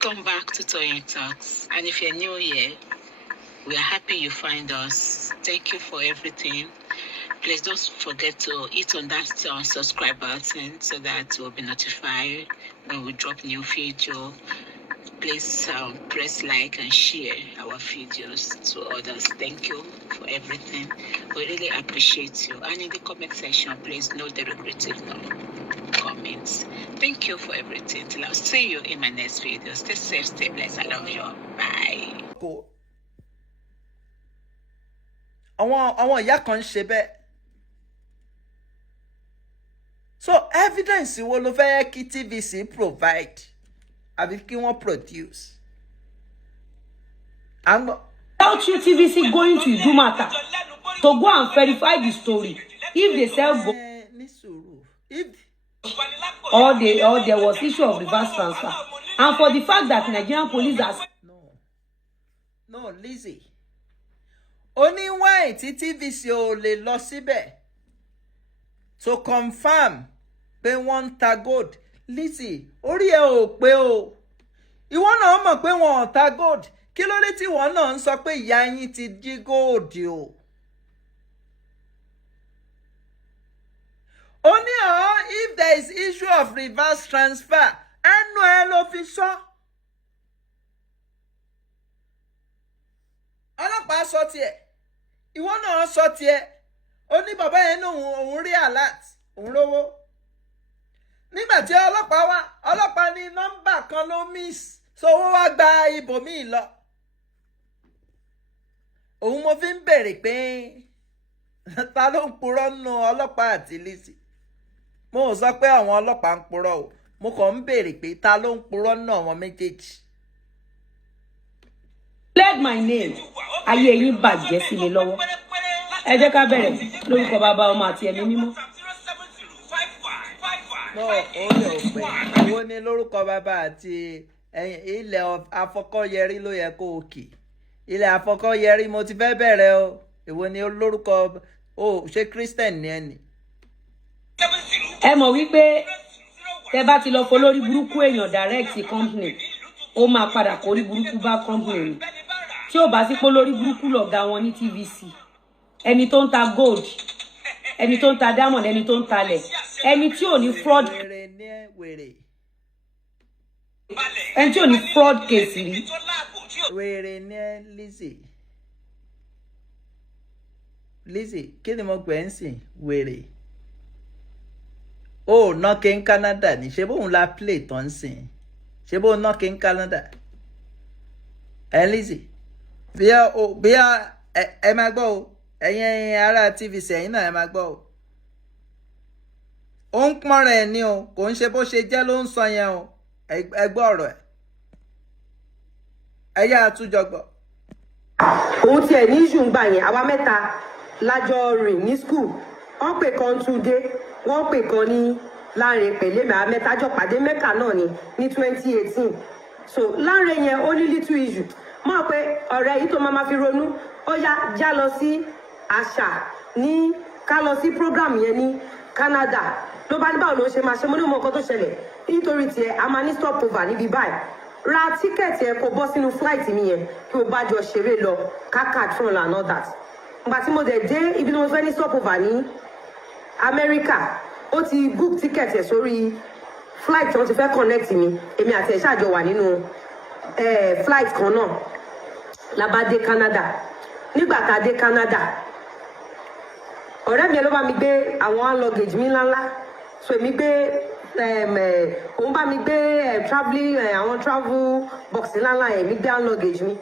Come back to Toyeen Talks. And if you're new here, we are happy you find us. Thank you for everything. Please don't forget to hit on that subscribe button so that you'll be notified when we drop new video. Please press like and share our videos to others. Thank you for everything. We really appreciate you. And in the comment section, please no derogatory comments. Thank you for everything. Till I'll see you in my next video. Stay safe, stay blessed. I love you. Bye. Àwọn ìyá kan ṣe bẹ́ẹ̀. So evidence wo ló fẹ́ kí TVC provide àbí kí wọ́n produce? Without you TVC going to Idumata to go and verify the story if they sell or there was issue of reverse transfer, and for the fact that Nigerian police has no Lizzy. Only why TVC ò lè lọ síbẹ̀ to confirm pé wọ́n ta gold. Lizzy, orí ẹ ò pé o. Ìwọ náà mọ̀ pé wọ́n ta gold. Kí ló dé tí wọ́n náà ń sọ pé ìyá yín ti jí gold o? Only if there is issue of reverse transfer, ẹnu ẹ ló fi sọ. Ọlọ́pàá sọ tiẹ̀. Ìwọ náà sọ tiẹ̀. Ó ní bàbá yẹn náà òun rí alert, òun rówó. Nígbà tí ọlọ́pàá ní nọ́mbà kan ló miss, so wọ́n wá gba ibòmíì lọ. Òun mo fi ń bèrè pé ta ló ń purọ́ nínú ọlọ́pàá àti Lizzy. Mo ò sọ pé àwọn ọlọ́pàá ń purọ́ o. Mo kàn ń bèrè pé ta ló ń purọ́ nínú àwọn méjèèjì. cleared my name. Ayé yín bàjẹ́ sí mi lọ́wọ́. Ẹ jẹ́ ká bẹ̀rẹ̀ lórúkọ bàbá ọmọ àti ẹ̀mí mímọ́. No, ó lè pé owó ní lórúkọ bàbá àti ilẹ̀ Afọkọ́yẹrí ló yẹ kó o kì. Ilẹ̀ Afọkọ́yẹrí mo ti fẹ́ bẹ̀rẹ̀ o. Èwo ni lórúkọ ṣé Christian ni ẹni? Ẹ mọ̀ wípé tẹ́ bá ti lọ fọ lórí burúkú èèyàn direct company, ó máa padà kórí burúkú bá company. Tí ó bá sí pé lórí burúkú lọ̀gá wọn ní TVC. Ẹni tó ń ta gold, ẹni tó ń ta diamond, ẹni tó ń talẹ̀, ẹni tí ò ní fraud. Ẹni tí ò ní fraud case rí. Wèrè ní Lizzy. Lizzy, kí ni mo pè ń sìn? Wèrè. Oh, knock in Canada ni. Ṣé bóun la play tó ń sìn? Ṣé bóun knock in Canada? Lizzy. Bí ẹ máa gbọ́ o. Ẹ̀yin ará TVC ẹ̀yin náà ẹ máa gbọ́ o. Ó ń pọ́n rẹ̀ ni o. Kò ń ṣe bó ṣe jẹ́ ló ń sọ yẹn o. Ẹ gbọ́ ọ̀rọ̀ ẹ̀. Ẹ yá àtújọ gbọ́. Òun tiẹ̀ ní ìṣù ń gbà yẹn, àwa mẹ́ta lájọ rìn ní school. Wọ́n pè kan Túndé, wọ́n pè kan ní Láńre pẹ̀lẹ́ mi, àwa mẹ́ta jọ pàdé Mẹ́kà náà ní 2018. So Láńre yẹn ó ní little issue. Mọ̀ pé ọ̀rẹ́ yìí tó máa fi ronú, ó yá já lọ sí àṣà ní ká lọ sí program yẹn ní Canada. Ló bá ní báwo ló ṣe máa ṣe, mo ní mọ nǹkan tó ṣẹlẹ̀. Nítorí tiẹ̀ a máa ní stop over níbi báyìí. Ra tíkẹ̀tì ẹ̀ kó bọ́ sínú flight mi yẹn kí o bá jọ ṣeré lọ kákàd fún and all that. Ìgbà tí mo dẹ̀ dé ibi tí mo fẹ́ ní stop over ní America, ó ti book tíkẹ̀tì ẹ̀ sórí flight tí wọ́n ti fẹ́ connect mi. Èmi àti ẹ̀ ṣáàjọ wà nínú flight kan náà. La bá dé Canada. Nígbà tá a dé Canada, ọ̀rẹ́ mi ló bá mi gbé àwọn hand luggage mi ńláńlá. So èmi gbé òun bá mi gbé traveling àwọn travel box ńláńlá yẹn, mi gbé hand luggage mi.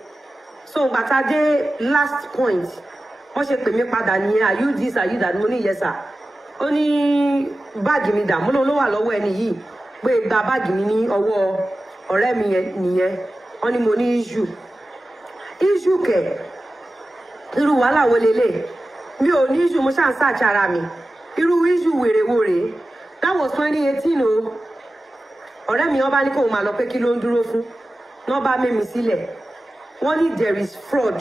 So ìgbà tá a dé last point, wọ́n ṣe pè mí padà nìyẹn, are you this, are you that? Mo ní yes sir. Ó ní báàgì mi dà, mo lóun ló wà lọ́wọ́ ẹni yìí pé gba báàgì mi ní ọwọ́ ọ̀rẹ́ mi nìyẹn. Wọ́n ní mo ní issue kẹ̀. Irú wàhálà wo lélẹ̀? Mi ò ní issue, mo ṣáà ń search ara mi. Irú issue wèrè wo rèé? That was 2018 o. Ọ̀rẹ́ mi wọ́n bá ní kóun máa lọ pé kí ló ń dúró fún. Wọ́n bá mẹ́mi sílẹ̀. Wọ́n ní there is fraud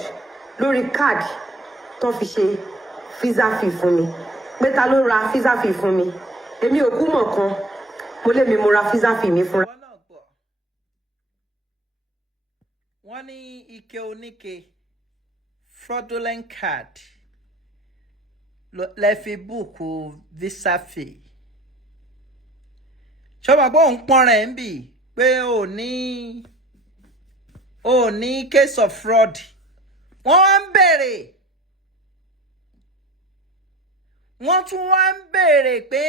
lórí card tó fi ṣe visa fee fún mi. Pé ta ló ra visa fee fún mi? Èmi ò kú mọ̀ kan. Mo lè mi mo ra visa fee mi fúnra. wọ́n ní ike oníke fraudulent card lẹ fi búùkù visa fee. ṣọ́ba pé òun pọ́n rẹ̀ ń bì pé ò ní case of fraud. wọ́n wá ń bèrè wọ́n tún wá ń bèrè pé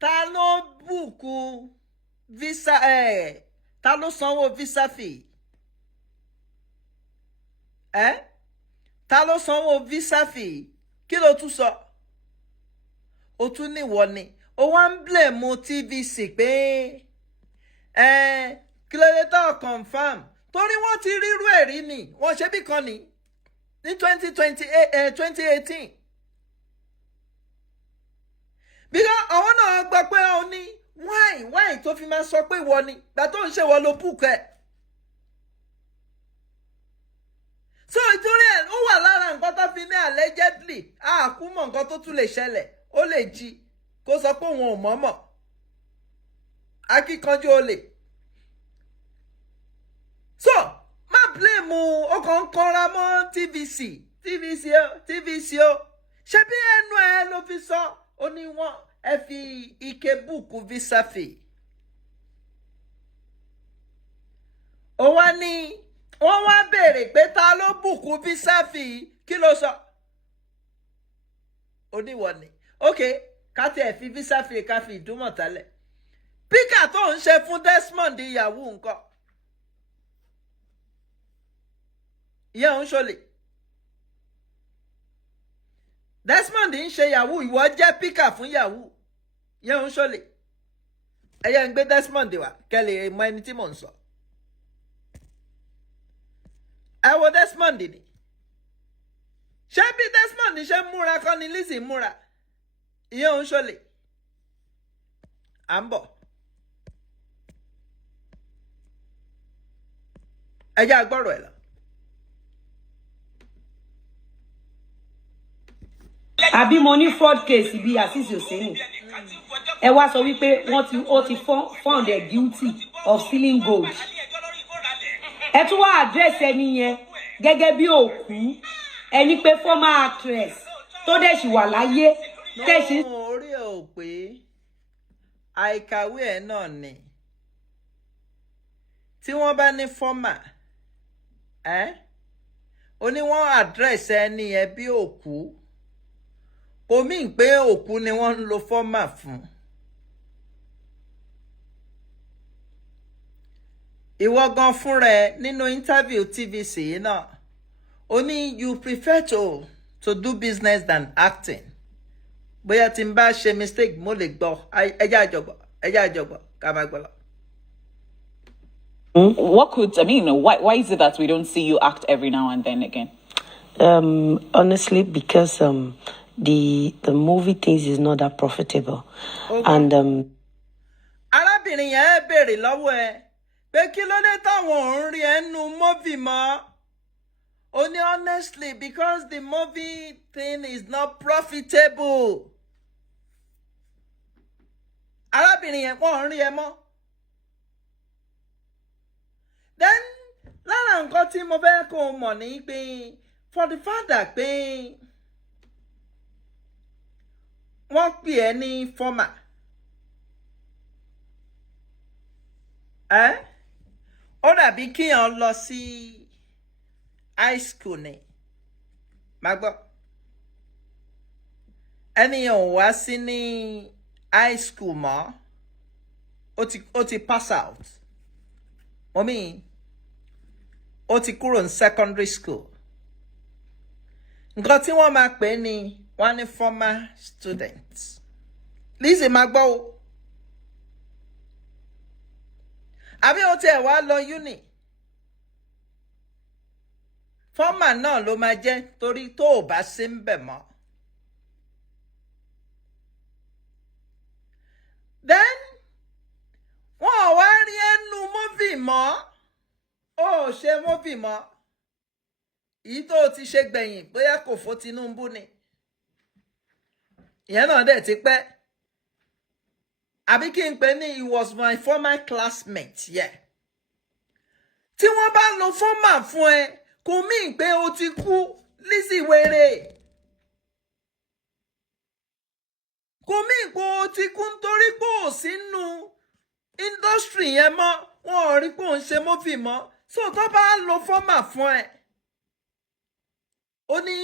ta ló búùkù visa ta ló sanwó visa fee. Ta ló sanwó visa fee? Kí ló tún sọ? Ó tún níwọ ni. Ó wá ń blame TVC pé kí ló dé tó confirm torí wọ́n ti rírú ẹ̀rí ni wọ́n ṣe bí kan ní 2018 because àwọn náà gbọ́ pé ó ní why tó fi máa sọ pé ìwọ ni gbà tó ń ṣe wọ́n ló book ẹ̀. So ìtorí ẹ̀ ó wà lára nǹkan tó fi ní allegedly àkúmọ̀ nǹkan tó tún lè ṣẹlẹ̀ ó lè jí kó sọ pé òun ò mọ̀ọ́mọ̀ akíkanjú olè. So má blame ó kàn ń kanra mọ́ TVC o ṣé bí ẹnu ẹ ló fi sọ ó ní wọ́n ẹ fi ike búùkù visa fee. Ó wá ní wọ́n wá béèrè pé ta ló búùkù visa fee kí ló sọ? Oníwọ̀ ni okay ká tiẹ̀ fi visa fee ká fi ìdúmọ̀ tálẹ̀. Píkà tó ń ṣe fún Desmond ìyàwó nǹkan. Ìyẹn ń ṣọlẹ̀. Desmond ń ṣe yahoo ìwọ jẹ́ píkà fún yahoo. Ìyẹn ń ṣọlẹ̀. Ẹyẹ ń gbé Desmond wá kẹ́lẹ̀ mọ ẹni tí mò ń sọ. Ẹ wo Desmond ni. Ṣé bí Desmond ṣe múra kọ́ ni Lizzy múra? Ìyẹn ń ṣọlẹ̀. À ń bọ̀. Ẹ jẹ́ àgbọ̀rọ̀ ẹ̀ lọ. Àbí mo ní fraud case bí Azeez Oseni. Ẹ wá sọ wípé ó ti found guilty of stealing gold. Ẹ tún wá address ẹni yẹn gẹ́gẹ́ bí òkú ẹni pé former actress tó dẹ̀ sì wà láyé tẹ̀sí. Orí ẹ̀ ò pé àìkàwé ẹ̀ náà ni tí wọ́n bá ní former ó ní wọ́n address ẹni yẹn bí òkú kò mí pé òkú ni wọ́n ń lo former fún. Ìwọ gan fúnra ẹ nínú interview TVC náà ó ní you prefer to do business than acting. Bóyá tí n bá ṣe mistake mo lè gbọ́ ẹjẹ́ àjọgbọ́ ká máa gbọ́ lọ. What could, I mean, why is it that we don't see you act every now and then again? Honestly, because the movie things is not that profitable. Okay. And arábìnrin yẹn béèrè lọ́wọ́ ẹ pé kí ló dé táwọn ò ń rí ẹnu movie mọ́. Ó ní honestly because the movie thing is not profitable. Arábìnrin yẹn wọ́n ń rí ẹ mọ́. Then lára nǹkan tí mo fẹ́ kó o mọ̀ ní pé for the father pé wọ́n pè ẹ́ ní former. Ó dàbí kíyàn lọ sí high school ni. Má gbọ́. Ẹnìyàn ò wá sí ní high school mọ́. Ó ti pass out. I mean, ó ti kúrò ní secondary school. Nǹkan tí wọ́n máa pè ní wọ́n ní former students. Lizzy máa gbọ́ o. Àbí ó tiẹ̀ wá lọ uni. Former náà ló máa jẹ́ torí tó ò bá sí ń bẹ̀ mọ́. Then wọ́n ò wá rí ẹnu movie mọ́. Ó ṣe movie mọ́. Èyí tó ti ṣe gbẹ̀yìn bóyá kò fó Tinubu ni. Ìyẹn náà dẹ̀ ti pẹ́. Àbí kí n pè ní he was my former classmate, yeah. tí wọ́n bá lo fọ́mà fún ẹ kò mí pé o ti kú Lizzy wèrè. Kò mí pé o ti kú nítorí pé ò sínú industry yẹn mọ́, wọn ò rí pé ò ń ṣe movie mọ́. So tó bá lo fọ́mà fún ẹ, ó ní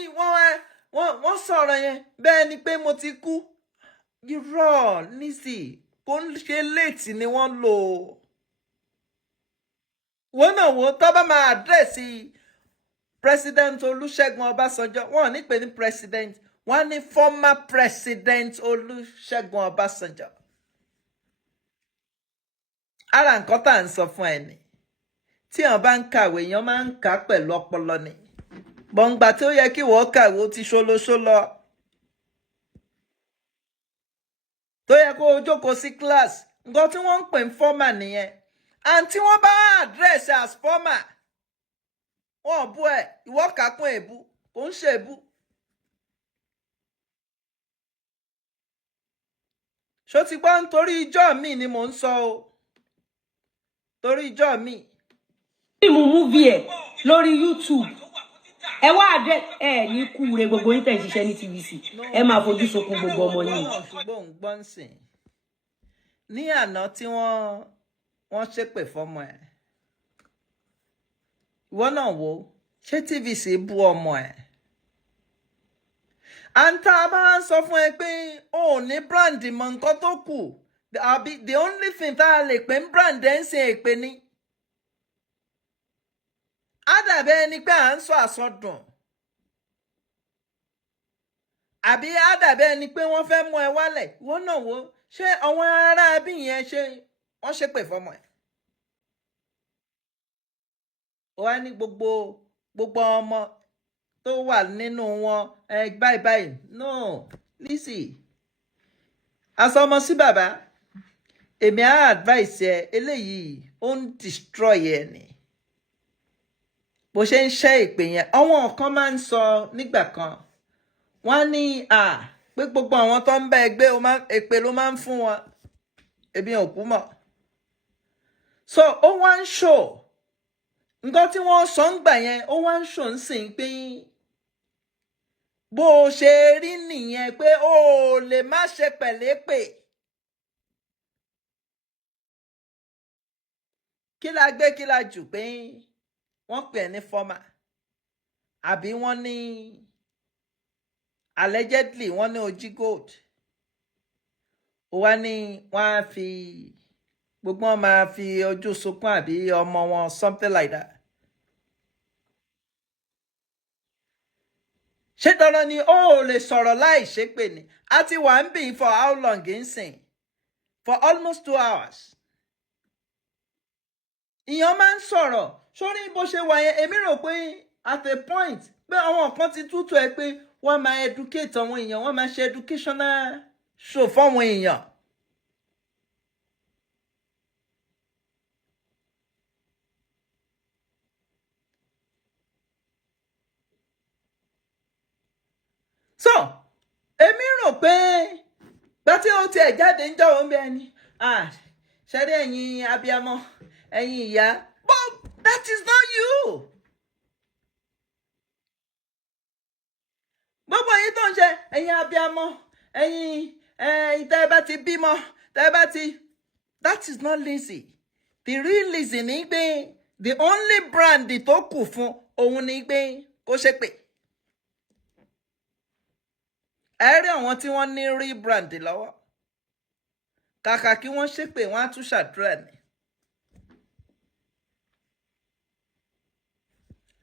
wọ́n sọ̀rọ̀ yẹn bẹ́ẹ̀ ni pé mo ti kú. Irọ́ Lizzy, kò ń ṣe late ni wọ́n lò ó. Wọ́n náà wo tó bá máa àdírẹ́sì President Olúṣẹ́gun Ọbásanjọ́, wọ́n ò ní pè ní president, wọ́n ní former President Olúṣẹ́gun Ọbásanjọ́. Ara nǹkan tá à ń sọ fún ẹ ni, tí wọ́n bá ń kàwé èèyàn máa ń kà á pẹ̀lú ọpọlọ ni. Bọ̀ǹgbà tí ó yẹ kí wọ́n kàwé ó ti ṣolóṣólọ. Tó yẹ kó o jókòó sí class, nǹkan tí wọ́n ń pè ní former nìyẹn. And tí wọ́n bá address as former, wọ́n bú ẹ̀, ìwọ kà kún èébú, kò ń ṣe èébú. Ṣó ti gbọ́ nítorí ijọ́ mi ni mò ń sọ o. Torí ijọ́ mi. Fíìmù múvì ẹ̀ lórí YouTube. Ẹ wá àdẹ ẹ ní kúure gbogbo yín tẹ̀ ń ṣiṣẹ́ ní TVC. Ẹ máa fojú sunkún gbogbo ọmọ yín. Ṣùgbọ́n ń gbọ́n sìn. Ní àná tí wọ́n ṣépè fọ́mọ ẹ̀. Ìwọ náà wò, ṣé TVC bú ọmọ ẹ̀? Àǹtá bá ń sọ fún ẹ pé o ò ní brand mọ nǹkan tó kù. The only thing tá a lè pè ń brand ẹ̀ ń sin èpè ni. Á dàbẹ́ ẹni pé à ń sọ àsọdùn. Àbí á dàbẹ́ ẹni pé wọ́n fẹ́ mú ẹ wálẹ̀. Ìwọ náà wò, ṣé àwọn ará ẹbí yẹn ṣe wọ́n ṣépè fọ́mọ ẹ̀? Ó wá ní gbogbo ọmọ tó wà nínú wọn báyìí. No, Lizzy, asọmọ sí bàbá, èmi á advice ẹ, eléyìí ó ń destroy ẹ ni. Bó ṣe ń ṣẹ́ ìpè yẹn, àwọn kan máa ń sọ nígbà kan, wọ́n ní pé gbogbo àwọn tó ń bá ẹgbẹ́ èpè ló máa ń fún wọn. Èmi ò kú mọ̀. So ó wá ń show nǹkan tí wọ́n sọ ń gbà yẹn, ó wá ń show ń sìn pé bó ṣe rí nìyẹn, pé ó lè má ṣe pẹ̀lépè. Kí la gbé kí la jù pé wọ́n pè ní former, àbí wọ́n ní allegedly wọ́n ní ojí gold. Ó wá ní wọ́n á fi gbogbo wọn máa fi ojú sunkún àbí ọmọ wọn, something like that. Ṣé dandan ni ó lè sọ̀rọ̀ láì ṣépè ni? A ti wà ń bì for how long ń sìn? For almost 2 hours. Ìyàn máa ń sọ̀rọ̀. Sórí bó ṣe wà yẹn, èmi rò pé at a point pé àwọn kan ti tútù ẹ pé wọ́n máa educate àwọn èèyàn, wọ́n máa ṣe educational show fáwọn èèyàn. So, èmi rò pé gbà tí ó tiẹ̀ jáde ń jọ̀wọ́ ń bẹ ẹni. Ṣẹ́rí ẹ̀yin abiyamọ, ẹ̀yin ìyá. But that is not you. Gbogbo yín tó ń ṣe ẹ̀yin abiyamọ, ẹ̀yin tẹ́ ẹ bá ti bímọ, tẹ́ ẹ bá ti. That is not Lizzy. The real Lizzy ni pé the only brand tó kù fún òun ni pé kó ṣépè. Ẹ rí àwọn tí wọ́n ní real brand lọ́wọ́. Kàkà kí wọ́n ṣépè, wọ́n á tún ṣàdúrà ni.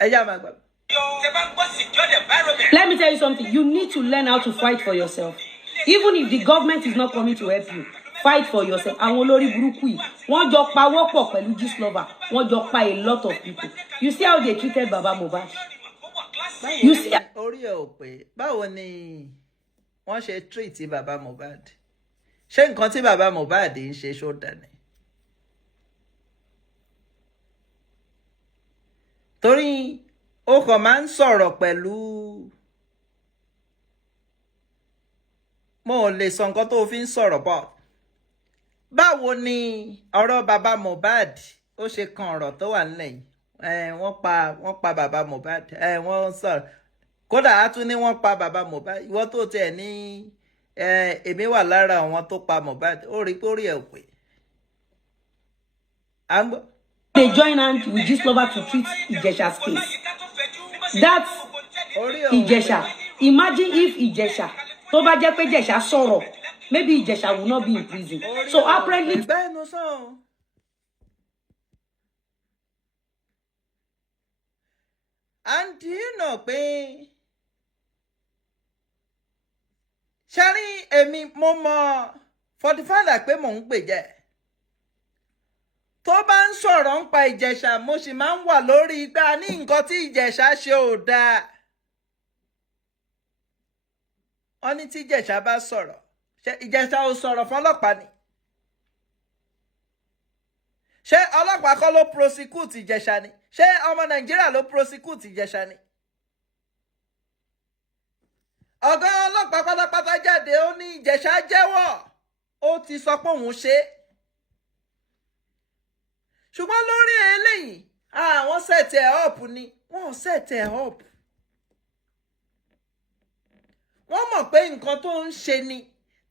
Ẹ yá máa gbàgbọ́. Let me tell you something. You need to learn how to fight for yourself. Even if the government is not coming to help you, fight for yourself. Àwọn olórí burúkú yìí, wọ́n jọ pa wọ́pọ̀ pẹ̀lú Gistlover. Wọ́n jọ pa a lot of people. You see how they treated Baba Mohbad? You see. Orí ẹ̀ ò pé báwo ni wọ́n ṣe treat Baba Mohbad? Ṣé nǹkan tí Baba Mohbad ń ṣe ṣó dà ní? Torí ó kàn máa ń sọ̀rọ̀ pẹ̀lú, mo ò lè sọ nǹkan tó fi ń sọ̀rọ̀ bọ̀. Báwo ni ọ̀rọ̀ Baba Mohbad ó ṣe kan ọ̀rọ̀ tó wà nílẹ̀ yìí? wọ́n pa bàbá Mohbad wọ́n sọ̀rọ̀ kódà á tún ní wọ́n pa bàbá Mohbad ìwọ tó tiẹ̀ ní èmi wà lára àwọn tó pa Mohbad ó rí pé ó rí ẹ̀ pé they join hand with this lover to treat Ijesha's case. That's Ijesha. Imagine if Ijesha, tó bá jẹ́ pé Ijesha sọ̀rọ̀, maybe Ijesha will not be in prison. So apparently, and do you know pé Shari èmi mo mọ̀ for the fact that pé mò ń gbèjẹ́ tó bá ń sọ̀rọ̀ ń pa Ìjẹ̀ṣà mo sì máa ń wà lórí igbá ní nǹkan tí Ìjẹ̀ṣà ṣe ò dáa. Wọ́n ní tí Ìjẹ̀ṣà bá sọ̀rọ̀ ṣé Ìjẹ̀ṣà ò sọ̀rọ̀ fún ọlọ́pàá ni? Ṣé ọlọ́pàá kọ́ ló prosecute Ìjẹ̀ṣà ni? Ṣé ọmọ Nàìjíríà ló prosecute Ìjẹ̀ṣà ni? Ọ̀gá ọlọ́pàá pátápátá jáde ó ní Ìjẹ̀ṣà jẹ́wọ́ ó ti sọ pé òun ṣe é. Ṣùgbọ́n lórí eléyìí àwọn set ẹ̀ up ni wọ́n set ẹ̀ up. Wọ́n mọ̀ pé nǹkan tó ń ṣe ni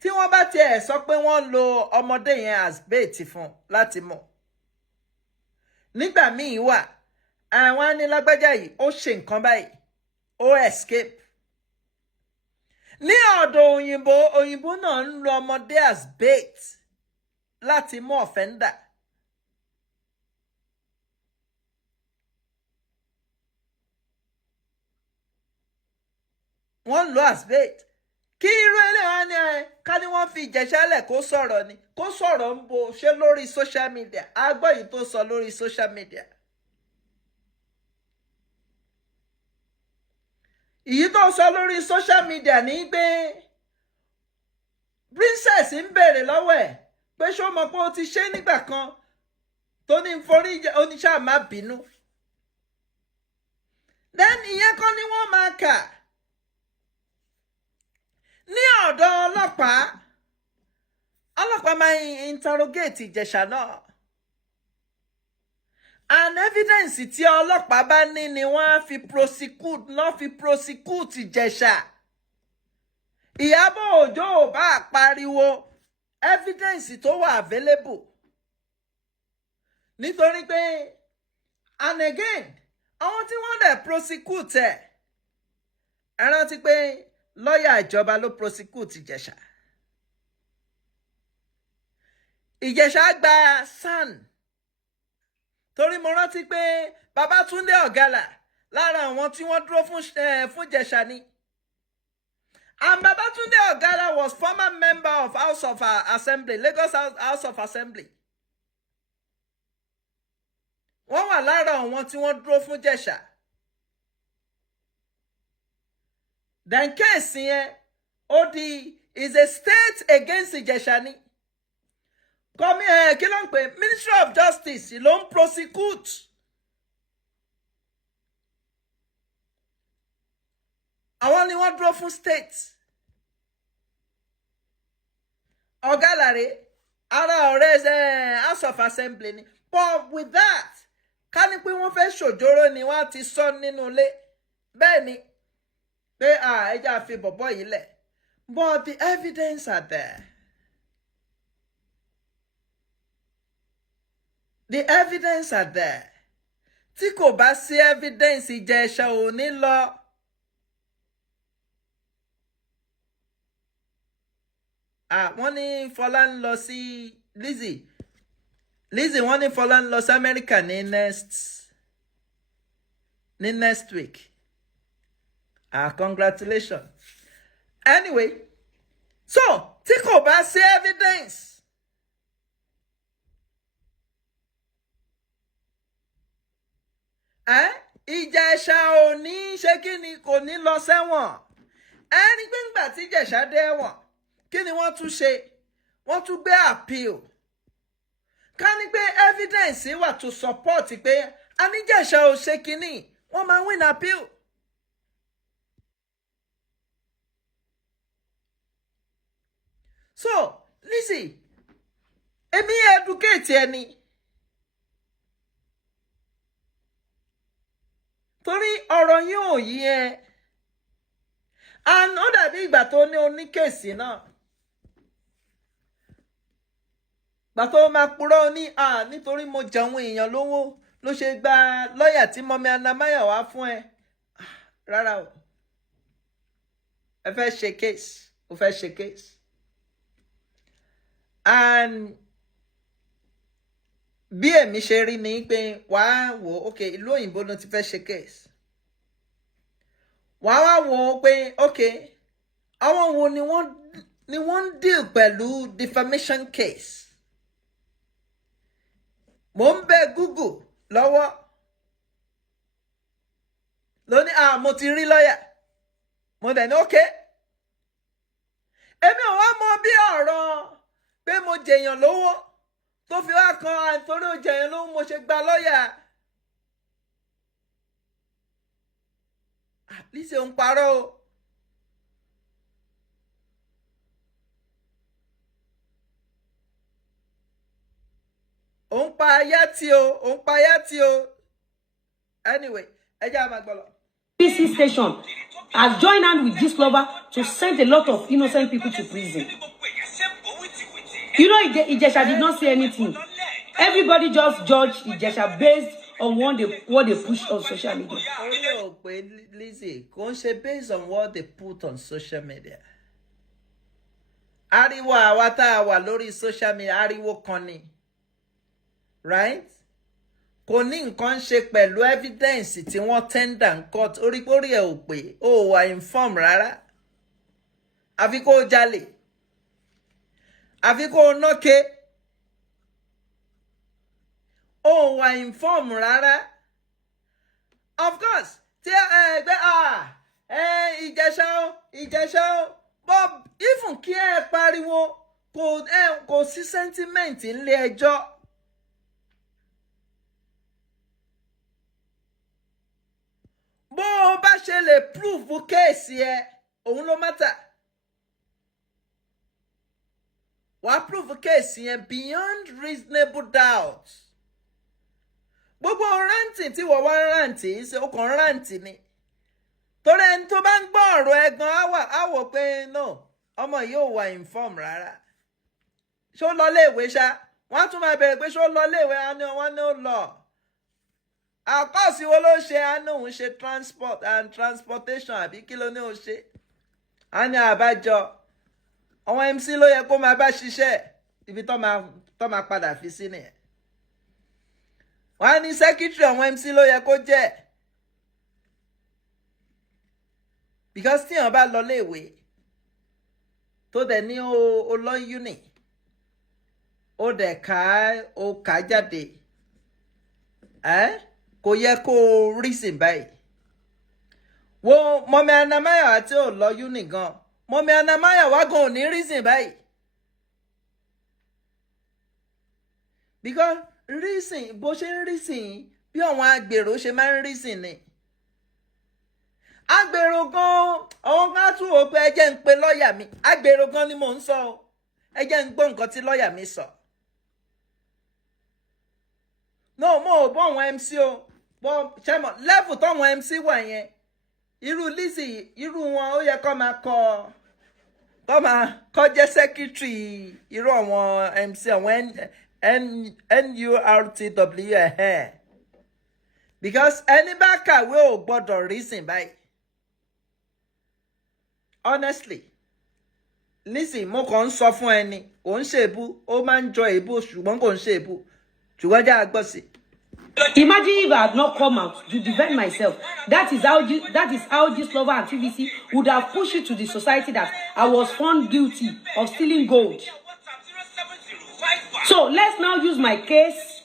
tí wọ́n bá tiẹ̀ sọ pé wọ́n lo ọmọdé yẹn as bait fún láti mọ̀. Nígbà míì wà àwọn anilágbájá yìí ó ṣe nǹkan báyìí ó escape. Ní ọ̀dọ̀ òyìnbó náà ń lo ọmọdé as bait láti mú offender. Wọ́n lo as bait. Kí irú eléyìí ni ká ní wọ́n fi Ìjẹ̀ṣà lẹ̀ kó sọ̀rọ̀ ni kó sọ̀rọ̀ ń bo ṣe lórí social media agbọ́ yìí tó sọ lórí social media. Ìyí tó sọ lórí social media ní pé princess ń béèrè lọ́wọ́ ẹ̀ pé ṣó mọ̀ pé ó ti ṣe nígbà kan tó ní forí oníṣà má bínú. Then ìyẹn kan ni wọ́n máa kà. Ní ọ̀dọ̀ ọlọ́pàá máa interrogate Ìjẹ̀ṣà náà. And evidence tí ọlọ́pàá bá ní ni wọ́n á fi prosecute Ìjẹ̀ṣà. Ìyábọ̀ Òjó ò bá pariwo evidence tó wà available. Nítorí pé and again àwọn tí wọ́n dẹ̀ prosecute ẹ rántí pé lọ́yà ìjọba ló prosecute Ìjẹ̀ṣà. Ìjẹ̀ṣà gba SAN torí mo rántí pé Babátúndé Ọ̀gálà lára àwọn tí wọ́n dúró fún Ìjẹ̀ṣà ni. And Babátúndé Ọ̀gálà was former member of House of Assembly, Lagos House of Assembly. Wọ́n wà lára àwọn tí wọ́n dúró fún Ìjẹ̀ṣà. Then case yẹn ó di is a state against Ìjẹ̀ṣà ni. Kọ́mi kí ló ń pè Ministry of Justice ló ń prosecute. Àwọn ni wọ́n dúró fún state. Ọ̀gálàrè ara ọ̀rẹ́ House of Assembly ni. But with that ká ní pé wọ́n fẹ́ ṣòjóró ni wọ́n ti sọ nínú ilé. Bẹ́ẹ̀ ni pé ẹja fi bọ̀bọ̀ yìí lẹ̀. But the evidence are there. The evidence are there. Tí kò bá sí evidence Ìjẹ̀ṣà ò ní lọ. Wọ́n ní Fọlá ń lọ sí Lizzy. Lizzy wọ́n ní Fọlá ń lọ sí America ní next week. Congratulations. Anyway, so tí kò bá sí evidence. Ìjẹ̀ṣà ò ní ṣe kí ni kò ní lọ sẹ́wọ̀n. Ẹni pé ńgbà tí Ìjẹ̀ṣà dé ẹ̀wọ̀n kí ni wọ́n tún ṣe? Wọ́n tún gbé appeal. Ká ní pé evidence wà to support pé Ìjẹ̀ṣà ò ṣe kíní wọ́n máa win appeal. So Lizzy èmi educate ẹni. torí ọ̀rọ̀ yín ò yí ẹ and ó dàbí ìgbà tó ní oníkèsì náà gbà tó máa purọ́ ní nítorí mo jẹun èèyàn lówó ló ṣe gba lọ́ọ̀yà tí mọ́mí Anamaya wá fún ẹ rárá o ẹ fẹ́ ṣe case ó fẹ́ ṣe case and bí èmi ṣe rí ni pé wàá wò ok ìlú òyìnbó ló ti fẹ́ ṣe case wàá wá wò ó pé ok àwọn wo ni wọ́n ń deal pẹ̀lú defamation case mo ń bẹ Google lọ́wọ́ lóní mo ti rí lọ́ọ̀yà mo dẹ̀ ní ok èmi ò wá mọ bí ọ̀rọ̀ pé mo jẹ̀yàn lówó tó fi wá kan àìtórí ó jẹ̀yàn lówó mo ṣe gba lọ́ọ̀yà Lizzy ń parọ́ o òun pa ayá tí o anyway ẹ jẹ́ àmà gbọ́lọ̀. TVC station has joined hand with this lover to send a lot of innocent people to prison. You know, Ijesha did not say anything. Everybody just judged Ijesha based on what they push on social media. Oh, but Lizzy, kò ń ṣe based on what they put on social media. Ariwo àwa tá a wà lórí social media, ariwo kan ni. Right? Kò ní nǹkan ṣe pẹ̀lú evidence tí wọ́n tender in court. Orí ẹ̀ ò pé, ó wà inform rárá. Àfi kó jalè. Àfi kó nókè. Ó wà inform rárá. Of course, tí Ìjẹ̀ṣà o, but even kí ẹ pariwo kò sí sentiment nílé ẹjọ́. Bó o bá ṣe lè prove case ẹ, òun ló matter. Wàá prove case yẹn beyond reasonable doubt. Gbogbo rántí tí wọ́n wá rántí ṣe ó kàn rántí ni. Torí ẹni tó bá ń gbọ́ ọ̀rọ̀ ẹ̀gan á wò pé no, ọmọ yìí ò wà inform rárá. Ṣó lọ léèwé ṣá? Wọ́n á tún máa bẹ̀rẹ̀ pé ṣó lọ léèwé wọ́n ní ó lọ. Àkọ́sí wo ló ṣe àánú òun ṣe transport and transportation àbí kí ló ní ó ṣe? A ní àbájọ. Àwọn MC ló yẹ kó máa bá ṣiṣẹ́ ibi tó máa padà fi sí nìyẹn. Wọ́n á ní secretary àwọn MC ló yẹ kó jẹ́. Because tí èèyàn bá lọ léèwé tó dẹ̀ ní o lọ uni ó dẹ̀ ká jáde kò yẹ kó reason báyìí. Wo mọ́mí Anamaya àti ò lọ uni gan mọ́mí Anamaya wá gan ò ní reason báyìí. Because reason bó ṣe ń reason bí àwọn agbèrò ṣe máa ń reason ni. Agbèrò gan àwọn kan tún wò pé ẹ jẹ́ ń pe lọ́ọ̀yà mi agbèrò gan ni mò ń sọ o ẹ jẹ́ ń gbọ́ nǹkan tí lọ́ọ̀yà mi sọ. No mo ò bọ́ àwọn MC o bọ́ ṣẹ́mọ̀ level táwọn MC wà yẹn irú Lizzy irú wọn ó yẹ kó máa kọ́ jẹ́ secretary irú àwọn MC àwọn NURTW because ẹni bá kàwé ò gbọ́dọ̀ reason báyìí. Honestly, Lizzy mo kàn ń sọ fún ẹni kò ń ṣe èébú ó máa ń jọ èébú ṣùgbọ́n kò ń ṣe èébú ṣùgbọ́n já gbọ́ sí. Imagine if I had not come out to defend myself. That is how this lover and TVC would have pushed it to the society that I was found guilty of stealing gold. So let's now use my case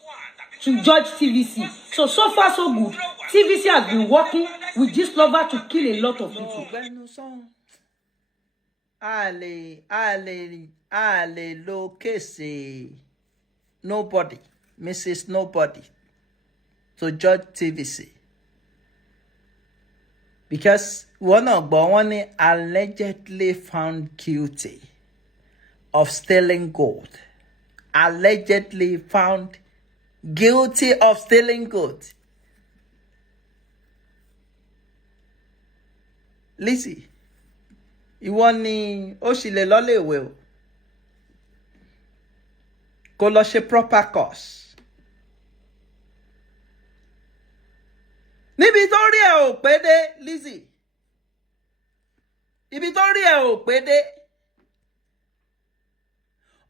to judge TVC. So far so good. TVC has been working with this lover to kill a lot of people. A lè lo case nobody, Mrs. Nobody, to judge TVC. Because one of them allegedly found guilty of stealing gold. Allegedly found guilty of stealing gold. Lizzy, ìwọ ni ó sì lè lọ léèwé o. Kó lọ ṣe proper course. Níbi tó rí ẹ ò pé dé, Lizzy. Ibi tó rí ẹ ò pé dé.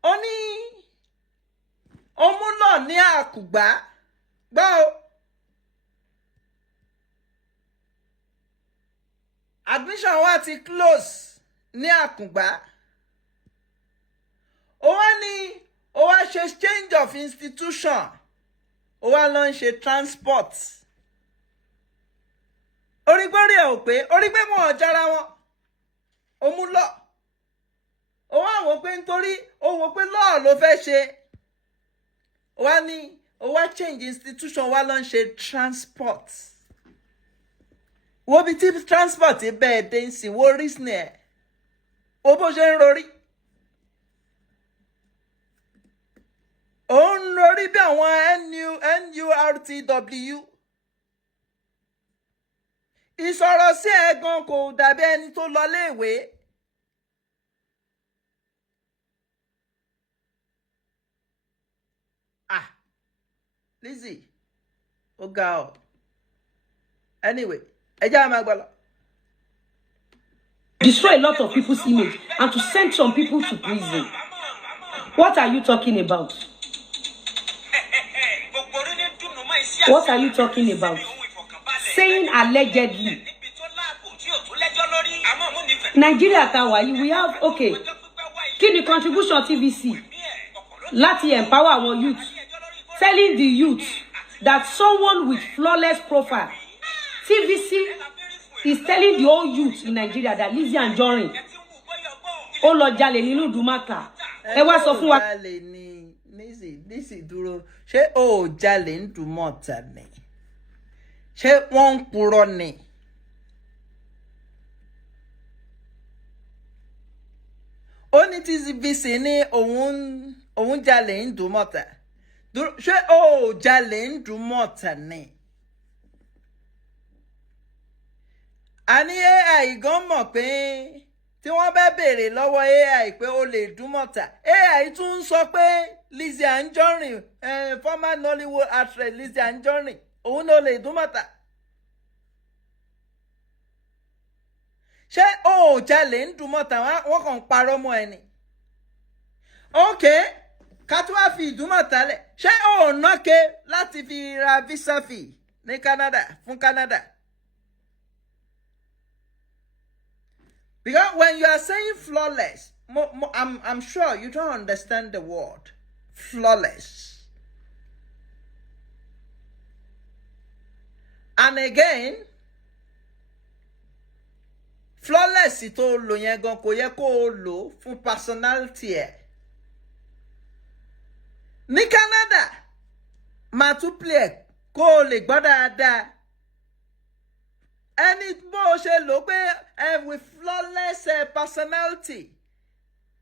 Ó ní ó mú lọ ní àkùgbá. Gbọ́ o. Admission wa ti close ní àkùgbá. Ó wá ní ó wá ṣe change of institution. Ó wá lọ ń ṣe transport. Orí gbọ́rí ẹ̀ ò pé, orí pé wọn ò jára wọn. Ó mú lọ. Ó wá wò pé nítorí ó wò pé lọ́ọ̀ ló fẹ́ ṣe. Ó wá ní ó wá change institution wá lọ ń ṣe transport. Wo bí tí transport bẹ́ẹ̀ dé ń sìn wo reason ẹ̀. Wo bó ṣe ń rorí. Ó ń rorí bí àwọn NURTW. Ìsọ̀rọ̀ sí ẹ̀ gan kò dàbí ẹni tó lọ léèwé. Lizzy, ó ga ọ. Anyway, ẹ jẹ́ á máa gbọ́ lọ. Destroy a lot of people's image and to send some people to prison. What are you talking about? What are you talking about? Saying allegedly. Nigeria Tawayi, we have, okay. Kí ni contribution TVC? Láti empower our youth. Telling the youth that someone with flawless profile, TVC is telling the whole youth in Nigeria that Lizzy and Jorin, ó lọ jalè nínú Dumaka. Ẹ wá sọ fún wa. Jalè ni Lizzy dúró. Ṣé ó jalè ń Dumota ni? Ṣé wọ́n ń purọ́ ni? Ó ní TVC ní òun jalè ń Dumota. Ṣé ó jalè ń Dumota ni? A ní AI gan mọ̀ pé tí wọ́n bá béèrè lọ́wọ́ AI pé ó lè Dumota. AI tún sọ pé Lizzy Anjorin, former Nollywood actress Lizzy Anjorin, òun ló lè Dumota. Ṣé ó jalè ń Dumota wọ́n kàn parọ́ mọ́ ẹni? Okay. Ká tún wá fi Dumota lẹ̀. Ṣé ó náke láti fi ra visa fee ní Canada fún Canada? Because when you are saying flawless, I'm sure you don't understand the word flawless. And again, flawless tó lò yẹn gan kò yẹ kó lò fún personality ẹ̀. Ní Canada, máa tún play kó lè gbọ́ dáadáa. Ẹni bó ṣe lò pé with flawless personality.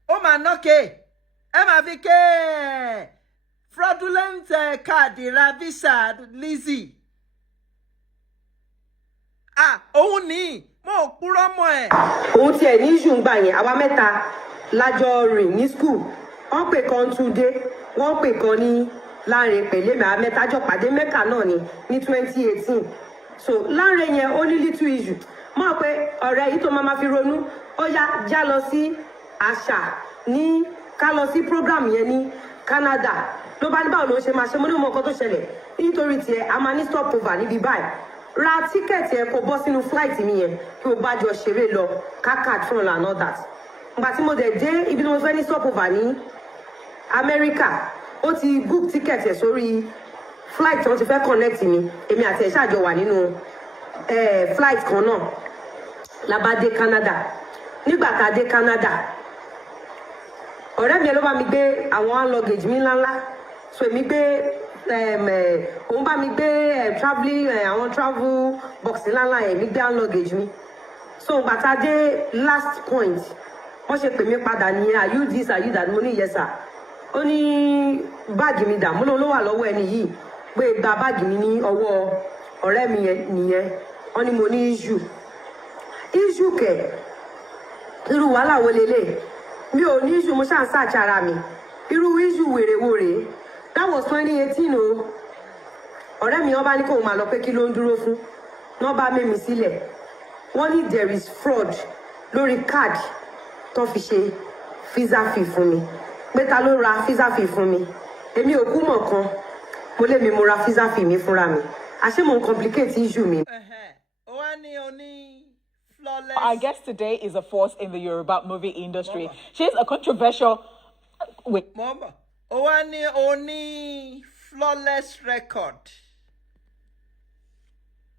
Ó máa nọ́kè. Ẹ máa fi ké fraudulent card ra visa Lizzy. Òun ní mo purọ́ mọ́ ẹ̀. Òun tiẹ̀ ní issue ńgbà yẹn àwa mẹ́ta lájọ rìn ní school. Wọ́n pè kan Túndé, wọ́n pè kan ní Láre pẹ̀lẹ́ mi àwa mẹ́ta jọ pàdé Mẹ́kà náà ní 2018. So Láre yẹn ó ní little issue. Mọ̀ pé ọ̀rẹ́ yìí tó máa fi ronú ó yá já lọ sí àṣà ní ká lọ sí program yẹn ní Canada. Ló bá ní báwo ló ṣe máa ṣe mo ní mọ nǹkan tó ṣẹlẹ̀. Nítorí tiẹ̀ a máa ní stop over níbi báyìí. Ra tíkẹ̀tì ẹ̀ kó bọ́ sínú flight mi yẹn kí o bá jọ ṣeré lọ kákàd fún ọ̀la and all that. Ìgbà tí mo dẹ̀ dé ibi tí mo fẹ́ ní stop over ní America, ó ti book tíkẹ̀tì ẹ̀ sórí flight tí wọ́n ti fẹ́ connect mi. Èmi àti ẹ̀ ṣáàjọ wà nínú flight kan náà. La bá dé Canada. Nígbà tá a dé Canada, ọ̀rẹ́ mi ló bá mi gbé àwọn hand luggage mi ńláńlá. So èmi gbé òun bá mi gbé traveling àwọn travel box ńláńlá yẹn mi gbé hand luggage mi. So ìgbà tá a dé last point, wọ́n ṣe pè mí padà ní are you this, are you that? Mo ní yes sir. Ó ní báàgì mi dà, mo ló wà lọ́wọ́ ẹni yìí pé gba báàgì mi ní ọwọ́ ọ̀rẹ́ mi nìyẹn. Wọ́n ní mo ní issue. issue kẹ̀ irú wàhálà wo lélẹ̀ mi ò ní issue mo ṣáà ń search ara mi irú issue wèrè wo rèé that was 2018 o ọ̀rẹ́ mi wọ́n bá ní kóun máa lọ pé kí ló ń dúró fún wọ́n bá mímí sílẹ̀ wọ́n ní there is fraud lórí card tó fi ṣe visa fee fún mi pé ta ló ra visa fee fún mi èmi ò kú mọ̀ kan mo lè mi mo ra visa fee mi fúnra mi àṣé mo ń complicate issue mi. Our guest today is a force in the Yoruba movie industry. She's a controversial. Wait. Mama, Oni flawless record.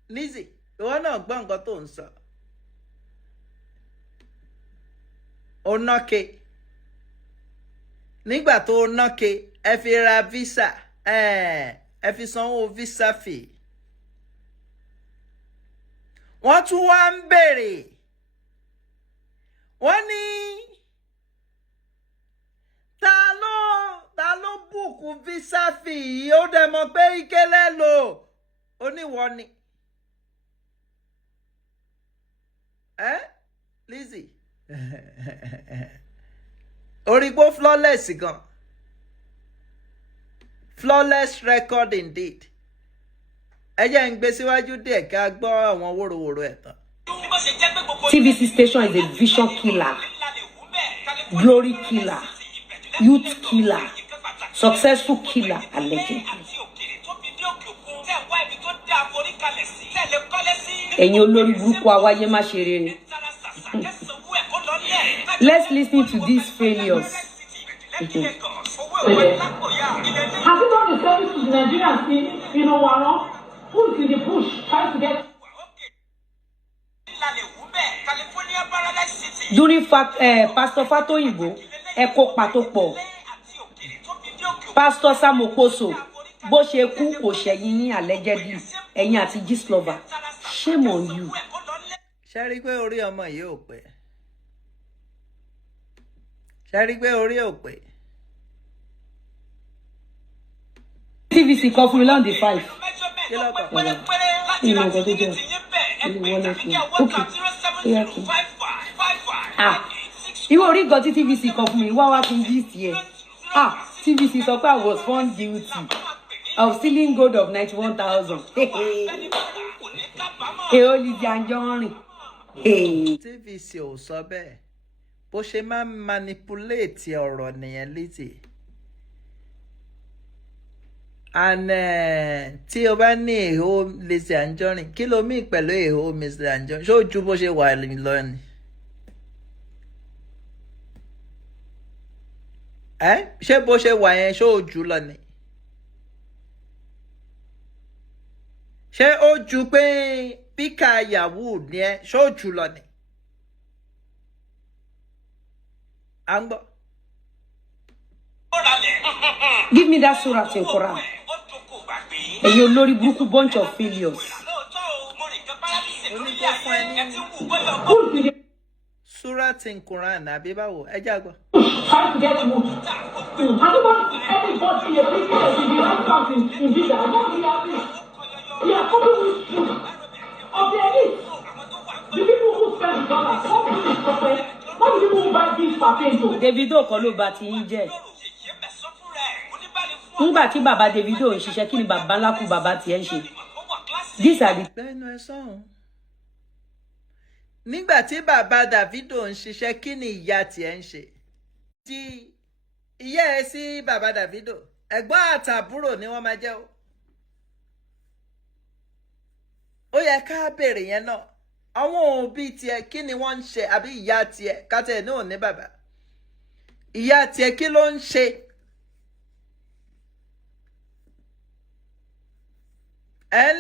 Lizzy, you wanna gbọ́ nǹkan tó ń sọ? Ó nàke. Nígbà tó nàke, ẹ fi ra visa, ẹ fi sanwó visa fee. Wọ́n tún wá ń bèrè. Wọ́n ní ta ló bùkún visa fee ó dẹ̀ mọ̀ pé Ikele lò oníwọ ni. Lizzy. Origbó flawless gan. Flawless record indeed. Ẹ jẹ́ ń gbé síwájú díẹ̀ ká gbọ́ àwọn wòròwòrò ẹ̀ tán. TVC station is a vision killer, glory killer, youth killer, successful killer, allegedly. Ẹ̀yin olórí burúkú awáyé má ṣe rere. Let's listen to these failures. Have you done the service to the Nigerians in Awon? Who's in the bush trying to get? During Pastor Fatoyinbo, Eko Patopo, Pastor Samokoso, bó ṣe kú kò ṣẹ̀yìn yín allegedly, ẹ̀yin àti Gistlover. Shame on you. Ṣé rí pé orí ọmọ yìí ò pé? Ṣé rí pé orí ò pé? TVC kan fún mi lọ́n the 5. Kí ló kàn? Ìmọ̀ nǹkan tó jẹ́ ìwọ orí gan tí TVC kan fún mi wá kí n gist yẹ. TVC sọ pé I was found guilty of stealing gold of 91,000. Lizzy Anjorin. TVC ò sọ bẹ́ẹ̀. Bó ṣe máa ń manipulate ọ̀rọ̀ nìyẹn Lizzy. And tí o bá ní èho Lizzy Anjorin, kí ló mí pẹ̀lú èho Mr. Anjorin? Ṣé ó ju bó ṣe wà lọ ni? Ṣé bó ṣe wà yẹn ṣé ó ju lọ ni? Ṣé ó ju pé píkà yahoo ni ẹ ṣé ó ju lọ ni? À ń gbọ́. Give me that surah in Quran. Ẹ̀yin olórí burúkú bunch of failures. Surah in Quran àbí báwo? Ẹ já gbọ́. Trying to get moved. Anybody a business in the right country in Visa, I don't really have this. We are coping with you of the elite. The people who spend dollars, what do this profit? What do people who buy this patent? Davido kọ́ ló bà ti yín jẹ́. Nígbà tí bàbá Davido ń ṣiṣẹ́ kí ni bàbá ńlá kú bàbá tiẹ̀ ń ṣe? These are the. Bẹ́ẹ̀ni ẹ sọ̀hún. Nígbà tí bàbá Davido ń ṣiṣẹ́ kí ni ìyá tiẹ̀ ń ṣe? Tí ìyá ẹ sí bàbá Davido, ẹ̀gbọ́n àtàbúrò ni wọ́n máa jẹ́ o. Ó yẹ ká béèrè yẹn náà. Àwọn òbí tiẹ̀ kí ni wọ́n ń ṣe àbí ìyá tiẹ̀ kátẹ́ ní òní bàbá? Ìyá tiẹ̀ kí ló ń ṣe?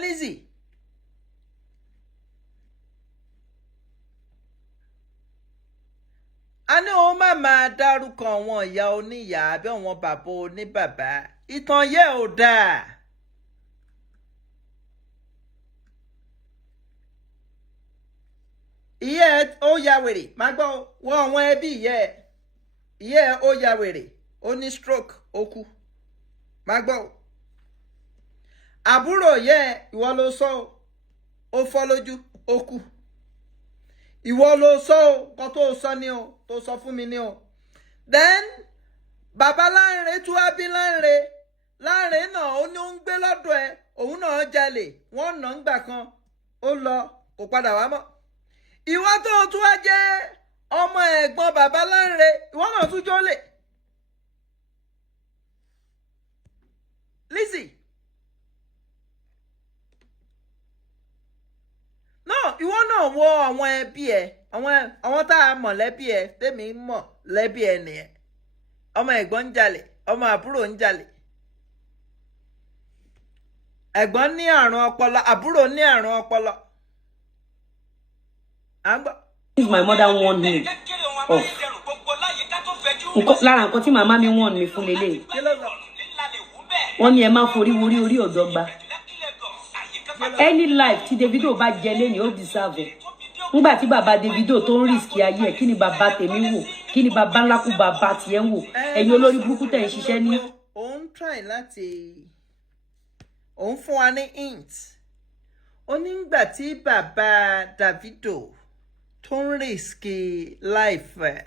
Lizzy. A ní òun máa dárúkọ àwọn ìyá oníyà àbí àwọn bàbá oníbàbá. Ìtàn yẹ ò dáa. Ìyá ẹ ó ya wèrè, má gbọ́ wọ́n àwọn ẹbí ìyá ẹ. Ìyá ẹ ó ya wèrè, ó ní stroke, ó kú. Má gbọ́. Àbúrò yẹ ìwọ ló sọ ó fọ́ lójú ó kú. ìwọ ló sọ nǹkan tó sọ ni o, tó sọ fún mi ni o. Then bàbá Lánre tún wá bí Lánre. Lánre náà ó ní ó ń gbé lọ́dọ̀ ẹ̀, òun náà jalè, wọ́n nà ń gbà kan, ó lọ, kò padà wá mọ́. Ìwọ tó tún wá jẹ́ ọmọ ẹ̀gbọ́n bàbá Lánre, ìwọ náà tún jólè. Lizzy. No, ìwọ náà wo àwọn ẹbí ẹ, àwọn tá a mọ̀ lẹ́bí ẹ, tèmi mọ̀ lẹ́bí ẹ nìyẹn. Ọmọ ẹ̀gbọ́n ń jalè, ọmọ àbúrò ń jalè. Ẹ̀gbọ́n ní àrùn ọpọlọ, àbúrò ní àrùn ọpọlọ. If my mother warned me of lára nǹkan tí màmá mi warn mi fún lélẹ̀. Wọ́n ní ẹ máa forí worí orí ọ̀dọ́ gba. Any life tí Davido bá jẹ lẹ́yìn ó deserve. Nígbà tí bàbá Davido tó ń risk ayé ẹ̀, kí ni bàbá tèmi wò? Kí ni bàbá ńlá kú bàbá tiẹ̀ ń wò? Ẹ̀yin olórí burúkú tẹ̀ ń ṣiṣẹ́ ní. Òun try láti òun fún wa ní hint. Ó ní ìgbà tí bàbá Davido tó ń risk life ẹ̀.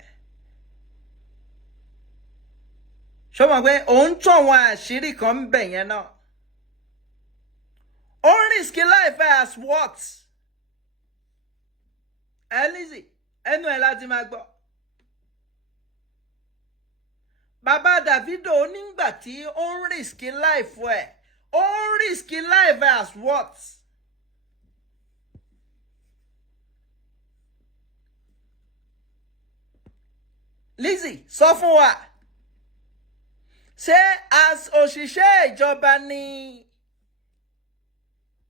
Ṣó mọ̀ pé òun tún àwọn àṣírí kan ń bẹ̀ yẹn náà. Ó ń risk life as what? Lizzy, ẹnu ẹ̀ láti máa gbọ́. Bàbá Davido nígbà tí ó ń risk life ẹ̀, ó ń risk life as what? Lizzy, sọ fún wa. Ṣé as òṣìṣẹ́ ìjọba ni?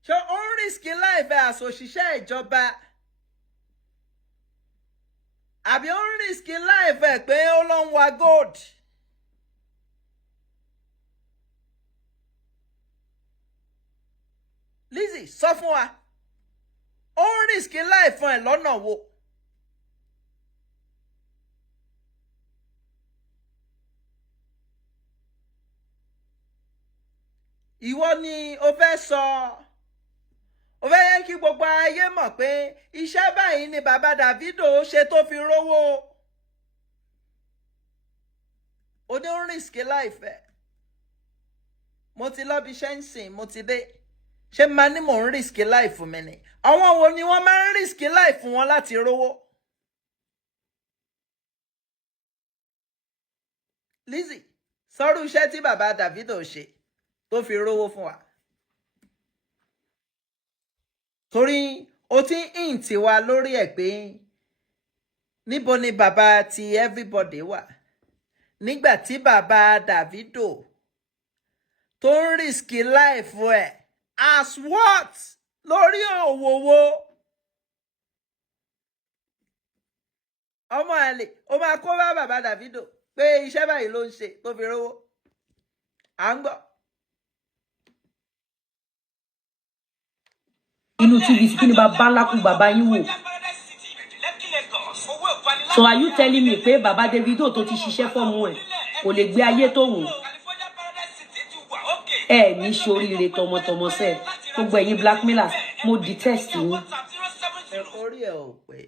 Ṣé ó ń risk life as òṣìṣẹ́ ìjọba? Àbí ó ń risk life ẹ̀ pé ó lọ ń wa gold? Lizzy, sọ fún wa. Ó ń risk life ẹ̀ lọ́nà wo? Ìwọ ni o fẹ́ sọ. O fẹ́ yẹ kí gbogbo ayé mọ̀ pé iṣẹ́ báyìí ni bàbá Davido ṣe tó fi rówó. O ní ó ń risk life ẹ̀. Mo ti lọ bí iṣẹ́ ń sìn, mo ti dé. Ṣé máa ní mò ń risk life mi ni? Àwọn wo ni wọ́n máa ń risk life wọn láti rówó? Lizzy, sọrú iṣẹ́ tí bàbá Davido ṣe tó fi rówó fún wa. Torí o ti ń hint wa lórí ẹ̀ pé níbo ni bàbá ti everybody wà nígbà tí bàbá Davido tó ń risk life ẹ̀ as what? Lórí òwòwò. Ọmọ àlè, o máa kó bá bàbá Davido pé iṣẹ́ báyìí ló ń ṣe tó fi rówó. À ń gbọ́. Inú TVC kí ni bàbá ńlá kú bàbá yín wò? So are you telling me pé bàbá Davido tó ti ṣiṣẹ́ fọ́mù ẹ̀ kò lè gbé ayé tó wù? Ẹ ní ṣoríire tọmọtọmọ sẹ́, gbogbo ẹ̀yin blackmailers, mo detest yín. Orí ẹ̀ ò pé.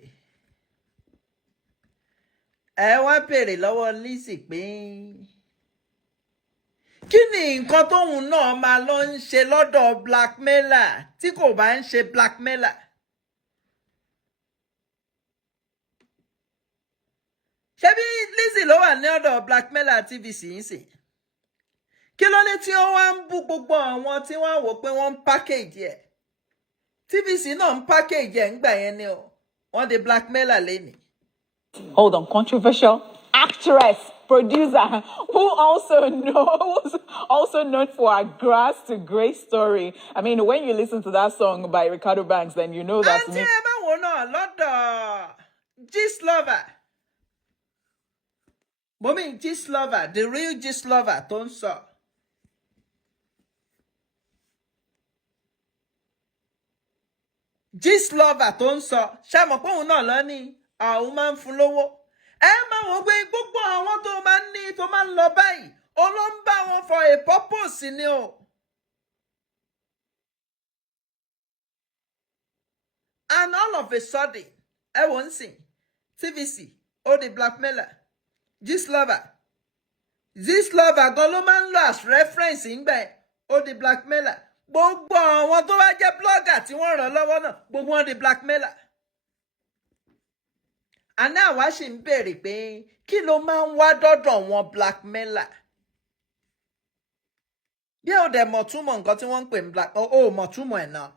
Ẹ wá béèrè lọ́wọ́ Lizzy pé kí ni nǹkan tóun náà máa lọ ń ṣe lọ́dọ̀ blackmailer tí kò bá ń ṣe blackmailer? Ṣebí Lizzy ló wà ní ọ̀dọ̀ blackmailer TVC yìí sìn? Kí ló dé tí wọ́n wá ń bú gbogbo àwọn tí wọ́n wò pé wọ́n ń package ẹ̀? TVC náà ń package ẹ̀ ńgbà yẹn ni o. Wọ́n di blackmailer lẹ́nìí. Hold on, controversial actress, producer, who was also known for her grass to grace story. I mean, when you listen to that song by Ricardo Banks, then you know that's me. Àǹtí ẹ bá wò náà lọ́dọ̀ Gist Lover. Mo mean Gist Lover, the real Gist Lover tó ń sọ. Gist Lover tó ń sọ. Ṣé mọ̀ pé òun náà lọ ní àwọn máa ń fún lówó? Ẹ máa wọ́n pé gbogbo àwọn tó máa ń ní tó máa ń lọ báyìí, ó ló ń bá wọn for a purpose ni o. And all of a sudden, Awon sing. TVC. Ó di blackmailer. This lover gan ló máa ń lò as reference ńgbà ẹ̀. Ó di blackmailer. Gbogbo àwọn tó wá jẹ́ blogger tí wọ́n ràn lọ́wọ́ náà, gbogbo wọn di blackmailer. Àná àwa sì ń béèrè pé kí ló máa ń wá dọ́dọ̀ wọn blackmailer. Bí ó dẹ̀ mọ̀ túmọ̀ nǹkan tí wọ́n ń pè ní black, ó mọ̀ túmọ̀ ẹ̀ náà.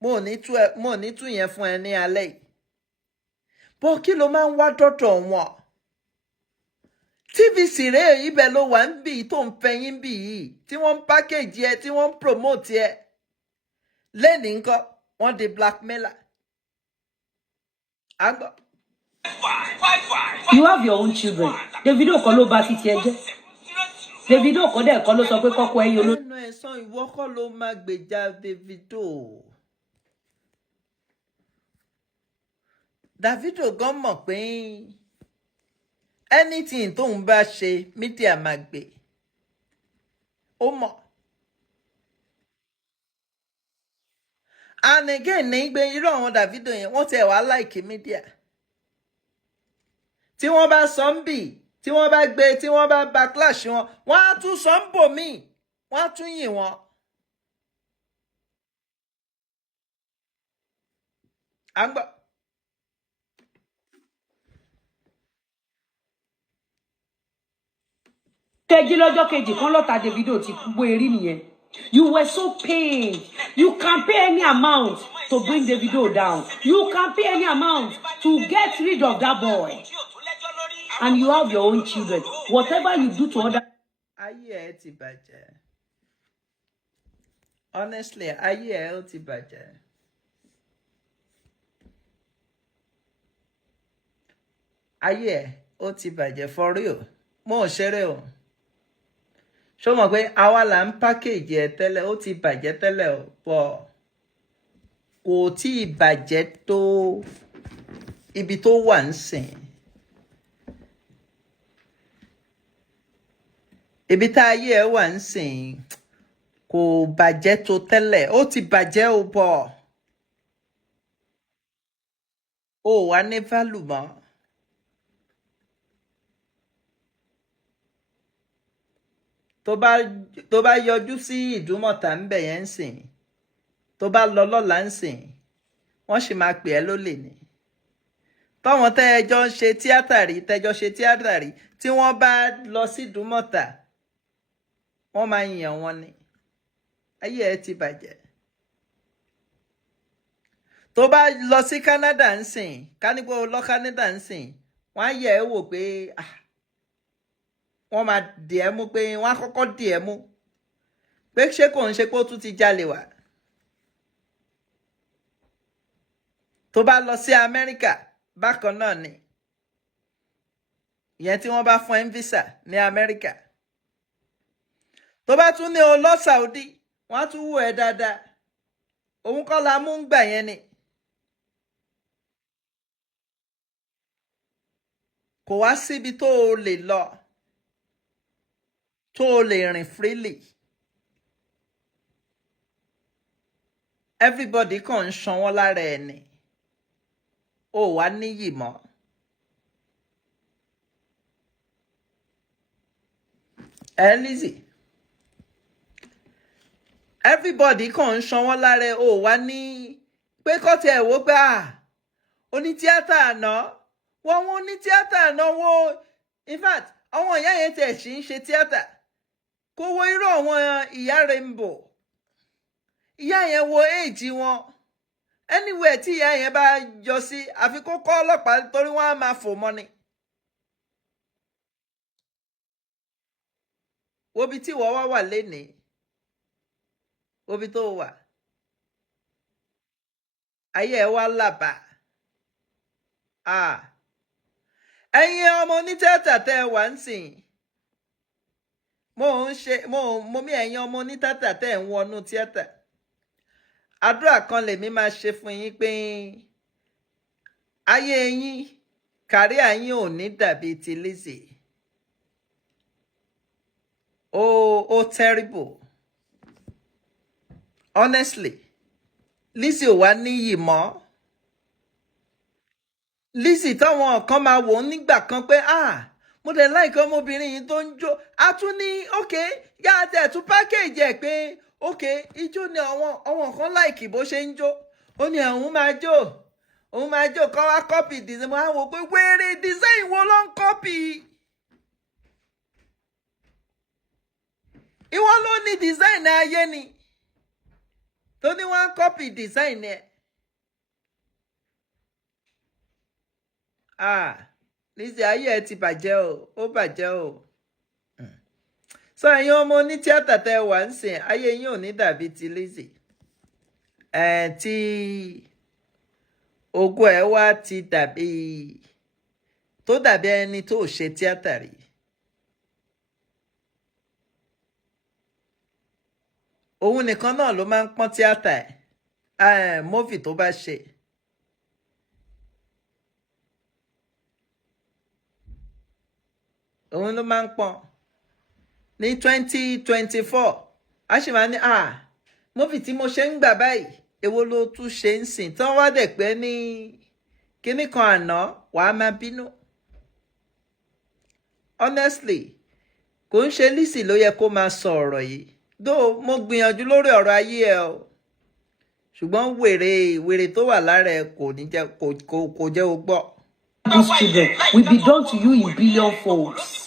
Mo ò ní tú yẹn fún ẹ ní alẹ́ yìí. Bọ́ kí ló máa ń wá dọ́dọ̀ wọn? TVC rèé ibẹ̀ ló wà ń bì tó ń fẹyín bì yìí tí wọ́n ń package ẹ tí wọ́n ń promote ẹ. Lẹ́ni ńkọ́ wọ́n di blackmailer. Àgbọ̀. You have your own children. Davido kọ́ ló bá ti tiẹ̀ jẹ́. Davido kọ́ dẹ̀ kọ́ ló sọ pé kọ́kọ́ ẹ yọ ló. Ẹnu ẹ̀sán ìwọ kọ́ ló máa gbèjà Davido. Davido gan mọ̀ pé anything tóun bá ṣe mídíà máa gbé. Ó mọ̀. And again ní gbé irú àwọn Davido yẹn wọ́n tẹ̀ wá like mídíà. Tí wọ́n bá sọ ń bì, tí wọ́n bá gbé, tí wọ́n bá backlash wọn, wọ́n á tún sọ ń bò míì, wọ́n á tún yìn wọn. Àgbọ̀. Kejì lọ́jọ́ kejì kan lọ́ta Davido ti kú bó erí nìyẹn. You were so pained. You can pay any amount to bring Davido down. You can pay any amount to get rid of that boy. And you have your own children. Whatever you do to other. Ayé ẹ ti bàjẹ́. Honestly, ayé ẹ ó ti bàjẹ́. Ayé ẹ ó ti bàjẹ́ for real. Mo ò ṣeré o. Ṣó mọ̀ pé àwa là ń package ẹ tẹ́lẹ̀, ó ti bàjẹ́ tẹ́lẹ̀ o, bọ̀ kò tí ì bàjẹ́ tó ibi tó wà ń sìn. Ibi tá ayé ẹ wà ń sìn kò bàjẹ́ tó tẹ́lẹ̀, ó ti bàjẹ́ o bọ̀. Ó wà ní value mọ́. Tó bá yọjú sí Ìdúmọ̀tà ń bẹ̀ yẹn ń sìn, tó bá lọ lọ́la ń sìn, wọ́n sì máa pè ẹ́ lólè ni. Tọ́wọn tẹ́jọ́ ń ṣe tíátà rí, tí wọ́n bá lọ sí Ìdúmọ̀tà, wọ́n máa yàn wọ́n ni. Ayé ẹ ti bàjẹ́. Tó bá lọ sí Canada ń sìn, ká ní pé o lọ Canada ń sìn, wọ́n á yẹ̀ ẹ́ wò pé wọ́n máa dì ẹ́ mú pé wọ́n á kọ́kọ́ dì ẹ́ mú pé ṣé kò ń ṣe pé ó tún ti jalè wá. Tó bá lọ sí Amẹ́ríkà bákan náà ni. Ìyẹn tí wọ́n bá fún ẹ ń visa ní Amẹ́ríkà. Tó bá tún ní o lọ Saudi, wọ́n á tún wò ẹ́ dáadáa. Òun kọ́ la mú ń gbà yẹn ni. Kò wá síbi tó o lè lọ, tó o lè rìn freely. Everybody kàn ń ṣan wọ́n lára ẹ̀ ni. Ó wá níyì mọ́. Lizzy. Everybody kàn ń ṣan wọ́n lára ẹ̀, ó wá ní pé kọ́ ti ẹ̀ wò pé onítíátà àná wọ́n onítíátà àná wọ́n in fact àwọn ìyá yẹn tẹ̀ sí ń ṣe tíátà. Kó wo irú àwọn ìyá Rainbow. Ìyá yẹn wo éèjì wọn. Anywhere tí ìyá yẹn bá yọ sí, àfi kó kọ́ ọlọ́pàá torí wọ́n á máa fò mọ́ ni. Wobi tí wọ́n wà lénìí. Wobi tó wà. Ayé ẹ wá làbà. Ẹ̀yin ọmọ onítẹ́tà tẹ́ ẹ wà ń sìn. Mo mí ẹ̀yin ọmọ onítẹ́tà tẹ́ ẹ ń wọnú tíátà. Àdúrà kan lèmi máa ṣe fún yín pé ayé yín, kàríà yín ò ní dàbí ti Lizzy. Ó terrible. Honestly, Lizzy ò wá níyì mọ́. Lizzy táwọn kan máa wò nígbà kan pé mo dẹ̀ like ọmọbìnrin yìí tó ń jó a tún ní okay yá àti ẹ̀tún package ẹ̀ pé okay ijó ni àwọn kan like bó ṣe ń jó ó ní òun máa jó kọ́ wá copy design mo á wò pé wéré design wo ló ń copy ìwọ ló ní design ayé ni tó ní wọ́n copy design ẹ̀. Lizzy ayé ẹ ti bàjẹ́ o ó bàjẹ́ o sọ ẹ̀yin ọmọ onítíátà tẹ́ wà ń sìn ayé yín ò ní dàbí ti Lizzy tí ògo ẹ̀ wá ti dàbí tó dàbí ẹni tó ṣe tíátà rí òun nìkan náà ló máa ń pọ́n tíátà ẹ̀ móvì tó bá ṣe. Òun ló máa ń pọ́n ní 2024 a sì máa ní móvì tí mo ṣe ń gbà báyìí èwo ló tún ṣe ń sìn tán wá dẹ̀ pé ní kinní kan àná wàá máa bínú. Honestly kò ń ṣe Lizzy ló yẹ kó máa sọ ọ̀rọ̀ yìí dó mo gbìyànjú lórí ọ̀rọ̀ ayé ẹ o ṣùgbọ́n wèrè tó wà lára ẹ kò jẹ́ o gbọ́. These children will be done to you in billion folds.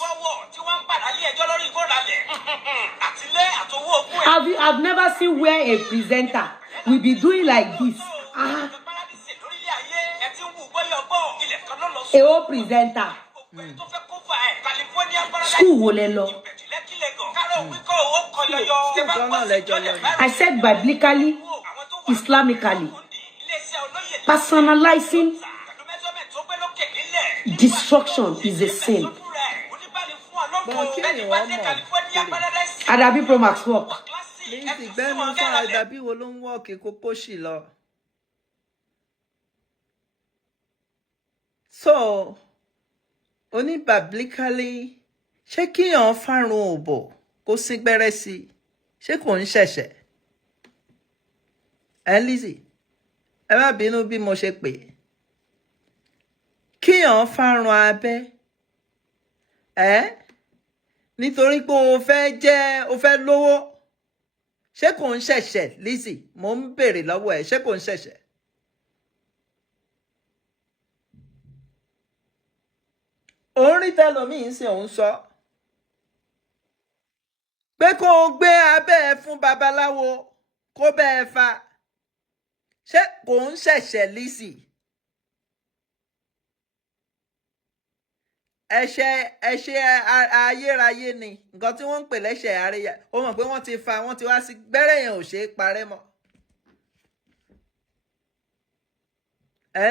I've never seen where a presenter will be doing like this. A whole presenter. School wo lẹ lọ? I said biblically, Islamically, personalizing destruction is a sin. Adabi Pro Max work. Lizzy gbẹ́nu fún Adabi wo ló ń wọ́ọ̀kì kókó sì lọ. So oní biblically ṣé kíyàn fárun òbò kó sí gbẹ́rẹ́ sí ṣé kò ń ṣẹ̀ṣẹ̀? Lizzy ẹ má bínú bí mo ṣe pè é. Kíyàn fárun abẹ́ nítorí pé o fẹ́ lówó ṣé kò ń ṣẹ̀ṣẹ̀? Lizzy mo ń béèrè lọ́wọ́ ẹ ṣé kò ń ṣẹ̀ṣẹ̀? òun rí tẹlòmíì ń sìn òun sọ pé kó o gbé abẹ́ ẹ fún babaláwo kó bẹ́ẹ̀ fa ṣé kò ń ṣẹ̀ṣẹ̀? Lizzy ẹ̀ṣẹ̀ ayérayé ni nǹkan tí wọ́n ń pè lẹ́ṣẹ̀ àríyá ó mọ̀ pé wọ́n ti wá sí gbẹ́rẹ́ yẹn ò ṣeé parẹ́ mọ́.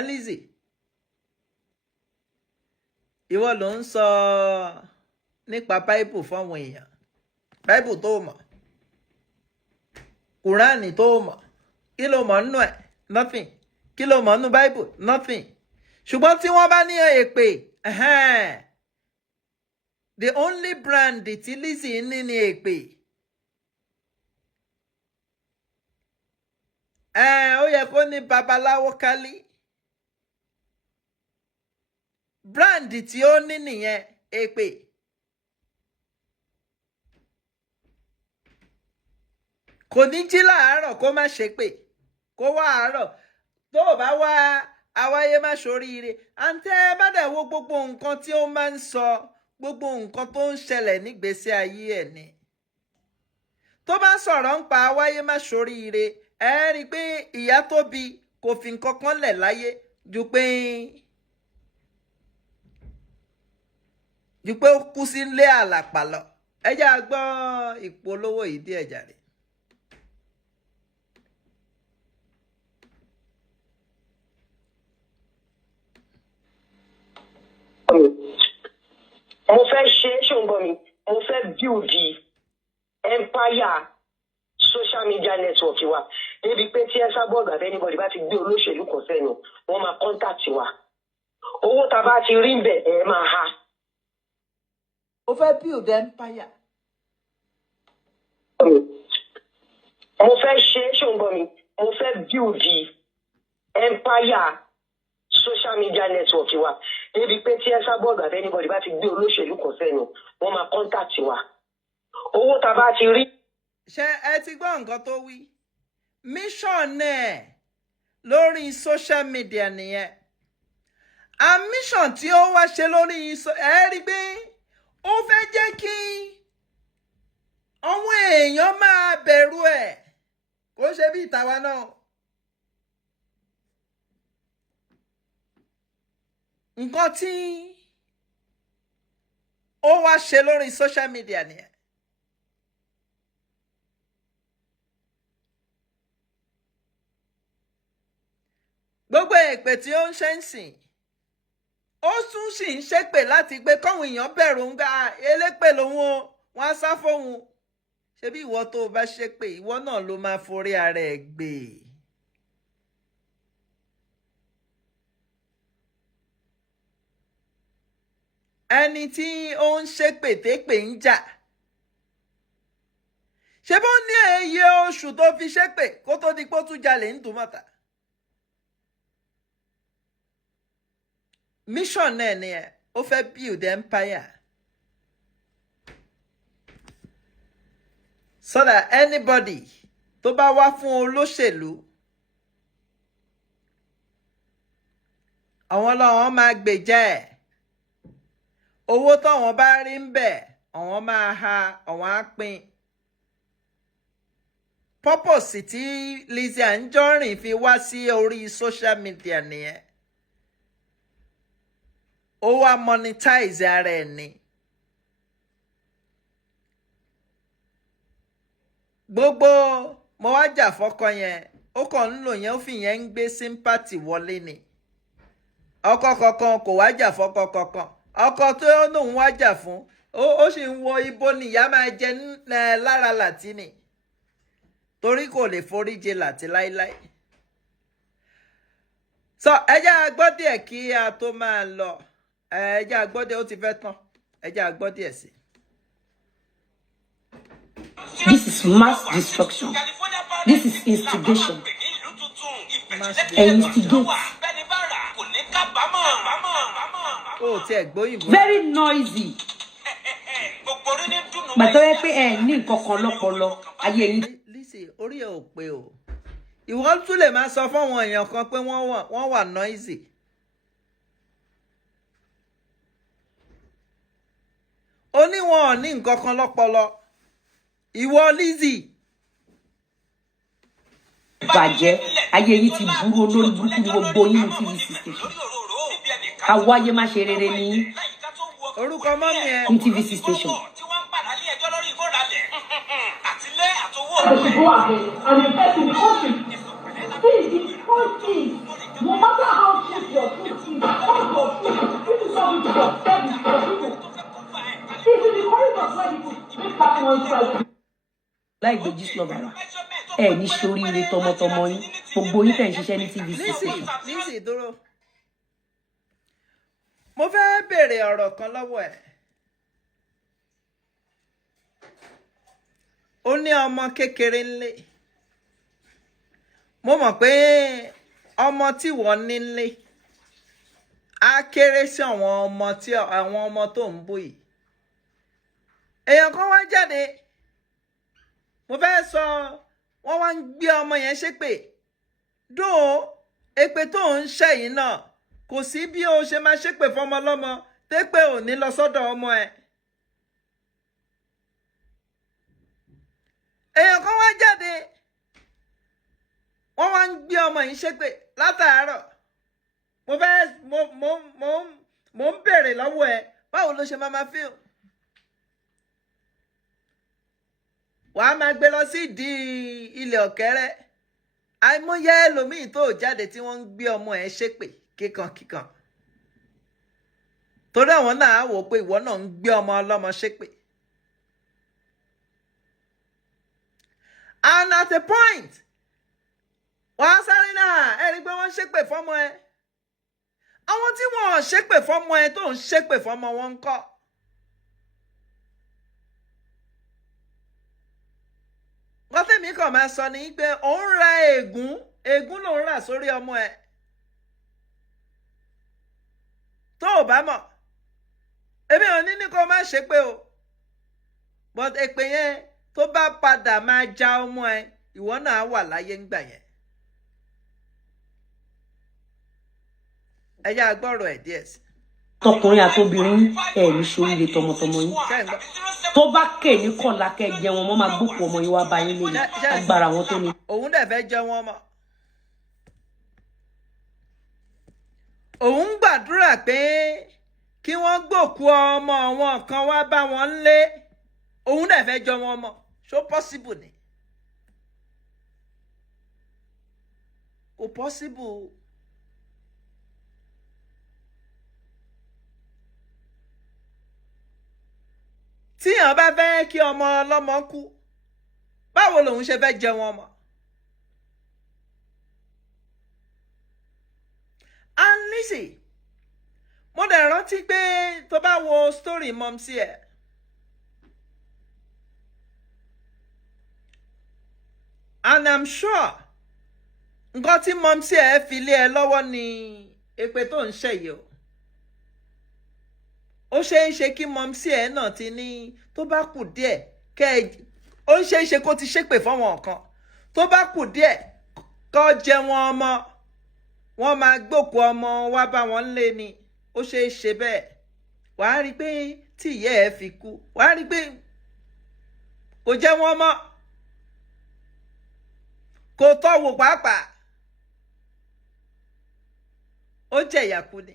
Lizzy ìwọ ló ń sọ nípa Bible fáwọn èèyàn, Bible tó mọ̀, Kùránì tó mọ̀, kí ló mọ̀ nínú ẹ̀? Nothing. Kí ló mọ̀ nínú Bible? Nothing. Ṣùgbọ́n tí wọ́n bá ní èpè the only brand tí Lizzy ní ni èpè. Ó yẹ kó ní babaláwo kálí. Brand tí ó ní nìyẹn èpè. Kò ní jí láàárọ̀ kó má ṣépè kó wá àárọ̀ tó o bá wá àwáyé má ṣoríire àǹtẹ́ bá dẹ̀ wo gbogbo nǹkan tí ó máa ń sọ gbogbo nǹkan tó ń ṣẹlẹ̀ nígbésí ayé ẹ̀ ni. Tó bá sọ̀rọ̀ ń pa àwáyé má ṣoríire ẹ rí i pé ìyá tó bí kò fi nǹkan kan lẹ̀ láyé ju pé ó kú sí ilé àlàpà lọ. Ẹ jẹ́ a gbọ́ ìpolówó yìí díẹ̀ jàre. Mo fẹ́ ṣe ṣòǹgbọ́n mi mo fẹ́ build empire social media network wa débi pé tí ẹ sábọ́ọ̀dù àbẹ́ anybody bá ti gbé olóṣèlú kan sẹ́nu wọ́n máa contact wa owó tá a bá ti rí bẹ̀ ẹ̀ máa ha. Ó fẹ́ build empire. Mo fẹ́ ṣe ṣòǹgbọ́n mi mo fẹ́ build empire social media network wa débi pé tí ẹ sábọọdù àti anybody bá ti gbé olóṣèlú kan sẹ́nu wọ́n máa contact wa owó tá bá ti rí. ṣé ẹ ti gbọ́ nǹkan tó wí mission ẹ̀ lórí social media nìyẹn a mission tí ó wá ṣe lórí ẹ rí pé ó fẹ́ jẹ́ kí àwọn èèyàn máa bẹ̀rù ẹ̀ kó ṣe bí ìtàwa náà. nǹkan tí ó wá ṣe lórí social media nìyẹn. gbogbo èpè tí ó ń ṣe ń sìn ó tún sì ń ṣépè láti pé kọ́wọn èèyàn bẹ̀rù ń gbà elépè lòun o wọ́n á sá fóun ṣebí ìwọ tó o bá ṣépè ìwọ náà ló máa forí ara ẹ̀ gbé. ẹni tí ó ń ṣépè tépè ń jà ṣé bó ní iye oṣù tó fi ṣépè kó tó di pé ó tún jalè ń Dùmọ̀tà. mission náà ni ẹ ó fẹ́ build empire so that anybody tó bá wá fún olóṣèlú àwọn lọ́wọ́ máa gbèjà ẹ̀ owó táwọn bá rí ń bẹ̀ àwọn máa ha àwọn á pín purpose tí Lizzy Anjorin fi wá sí orí social media nìyẹn ó wá monetize ara ẹ̀ ni gbogbo mo wá jà fọ́kọ yẹn ó kàn ń lò yẹn ó fi yẹn ń gbé sympathy wọlé ni ọkọ kankan kò wá jà fọ́kọ kankan ọkọ tó lóun wá jà fún ó sì ń wo ibo nìyá máa jẹ lára làtí ni torí kò lè foríjì làtí láíláí. sọ ẹjẹ agbọ́ díẹ̀ kí a tó máa lọ ẹjẹ agbọ́ díẹ̀ ó ti fẹ́ tán ẹjẹ agbọ́ díẹ̀ sí. This is mass destruction. This is instigation. Instigate. ó tiẹ̀ gbóyìnbó. Very noisy. Gbàtọ́ yẹ pé ẹ ní nǹkan kan lọ́pọlọ ayé yín. Lizzy orí ẹ ò pé o ìwọ tún lè máa sọ fáwọn èèyàn kan pé wọ́n wà noisy. ó ní wọn ò ní nǹkan kan lọ́pọlọ ìwọ Lizzy. Bàjẹ́ ayé yín ti burú olórí burúkú ní gbogbo yín ní TVC station. Àwáyé má ṣe rere ní orúkọ mọ́mí ẹ. ní TVC station. To go ahead and invest in the country. See, the point is, no matter how cheap your food is, cost of food, this is something to your service for people. It's in the corridors where people make that one price. Láì gbèjì slọ́bàrà ẹ ní ṣoríire tọmọtọmọ yín gbogbo yín tẹ̀ ń ṣiṣẹ́ ní TVC station. Lizzy dúró mo fẹ́ béèrè ọ̀rọ̀ kan lọ́wọ́ ẹ̀. ó ní ọmọ kékeré ńlé mo mọ̀ pé ọmọ tí wọ́n nílé á kéré sí àwọn ọmọ tó ń bú yìí. èèyàn kan wá jáde mo fẹ́ sọ wọ́n wá ń gbé ọmọ yẹn ṣépè dóò èpè tó ń ṣẹ̀yìn náà kò sí bí o ṣe máa ṣépè fọmọ lọ́mọ tépè ò ní lọ sọ́dọ̀ ọmọ ẹ̀. èèyàn kan wá jáde wọ́n wá ń gbé ọmọ yìí ṣépè látàárọ̀ mo ń béèrè lọ́wọ́ ẹ báwo ló ṣe máa feel. wàá máa gbé lọ sí ìdí ilẹ̀ ọ̀kẹ́rẹ́ àìmọye ẹlòmíì tó jáde tí wọ́n ń gbé ọmọ ẹ̀ ṣépè kíkankíkan torí àwọn náà wò pé ìwọ náà ń gbé ọmọ ọlọ́mọ ṣépè. and at a point wàá sáré náà ẹni pé wọ́n ṣépè fọ́mọ ẹ àwọn tí wọ́n ṣépè fọ́mọ ẹ tó ń ṣépè fọ́mọ wọn ń kọ́. wọ́n tẹ̀mí kàn máa sọ ní pé òun ra ègún lòun rà sórí ọmọ ẹ̀. tó bá mọ̀ èmi ò ní kó má ṣe pé o but èpè yẹn tó bá padà máa já ọmọ ẹ ìwọ náà wà láyé ńgbà yẹn. ẹ yá gbọ́rọ̀ ẹ̀ díẹ̀ sí. tọkùnrin àtobìnrin ẹ ní ṣoríire tọmọtọmọ yín tó bá kè ní kọlá kẹ jẹ wọn máa gbókù ọmọ yín wá bá yín lónìí agbára wọn tó ní. òun dẹ̀ fẹ́ jẹ wọn mọ́ òun gbàdúrà pé kí wọ́n gbòkú ọmọ wọn kan wá bá wọn lé òun dẹ̀ fẹ́ jọ wọn mọ́ ṣó possible ni kò possible. tíyàn bá fẹ́ kí ọmọ ọlọ́mọ kú báwo lòun ṣe fẹ́ jẹ wọn mọ́. and Lizzy mo dẹ̀ rántí pé tó bá wo story mọ́mísí ẹ̀ and I'm sure nǹkan tí mọ́mísí ẹ̀ fi lé ẹ lọ́wọ́ ni èpè tó ń ṣe yìí o. ó ṣe é ṣe kí mọ́mísí ẹ̀ náà ti ní tó bá kù díẹ̀ ó ṣe é ṣe kó ti ṣépè fọ́wọn kan tó bá kù díẹ̀ kó jẹ wọn ọmọ wọn máa gbòkú ọmọ wá bá wọn lé ni ó ṣe é ṣe bẹ́ẹ̀ wàá rí i pé tí ìyá ẹ̀ fi kú wàá rí i pé kò jẹ wọn mọ́ kò tọ́wò pàápàá ó jẹ ìyàkú ni.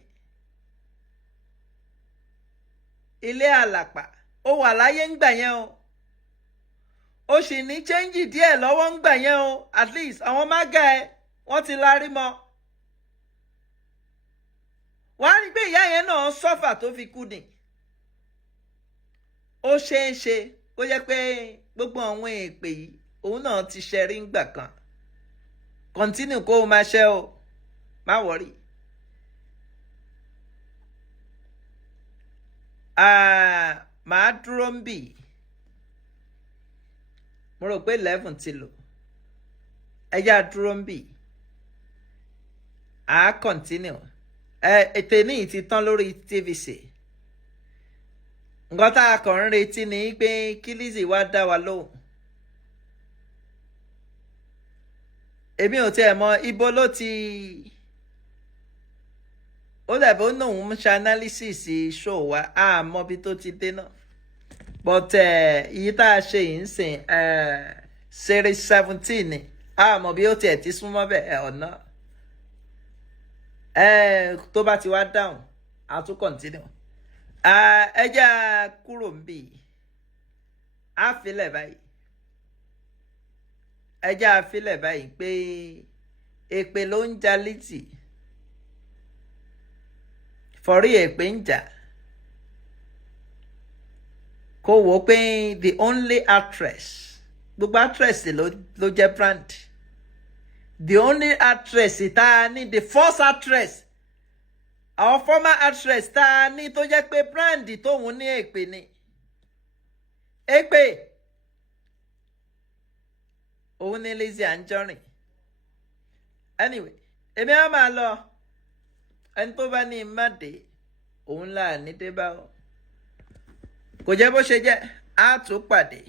ilé àlàpà ó wà láyé ń gbà yẹn o ó sì ní chẹ́ńjì díẹ̀ lọ́wọ́ ń gbà yẹn o at least àwọn mága ẹ wọ́n ti lárí mọ́ wàá rí pé ìyá yẹn náà sọ́fà tó fi kú ni ó ṣeé ṣe kó jẹ́ pé gbogbo àwọn èpè yìí òun náà ti ṣe rí ńgbà kan continue kó o máa ṣe o má wọrí. màá dúró ń bì mo rò pé 11 ti lò ẹ já dúró ń bì continue ètò ní ti tán lórí TVC nǹkan tá a kàn ń retí ni pé kí Lizzy wá dá wa lóhùn èmi ò tiẹ̀ mọ ibo ló ti ó dàbí ó náà ń ṣe analysis show wa a mọ bí tó ti dé náà but èyí tá a ṣe yìí ń sìn series 17 ni a mọ bí ó tiẹ̀ ti súnmọ́ bẹ́ẹ̀ ọ̀nà tó bá ti wá dáhùn a tún continue ẹ jẹ́ kúrò ń bì á filẹ̀ báyìí ẹ jẹ́ àfilẹ̀ báyìí pé èpè ló ń ja Lizzy fọrí èpè ń jà kó wò pé the only actress gbogbo actress ló jẹ́ brand the only actress tá a ní the first actress our former actress tá a ní tó jẹ́ pé brand tóun ní èpè ni èpè òun ní Lizzy Anjorin anyway èmi á máa lọ ẹni tó bá ní ìmàdé òun là ní débà o kò jẹ́ bó ṣe jẹ́ á tún pàdé.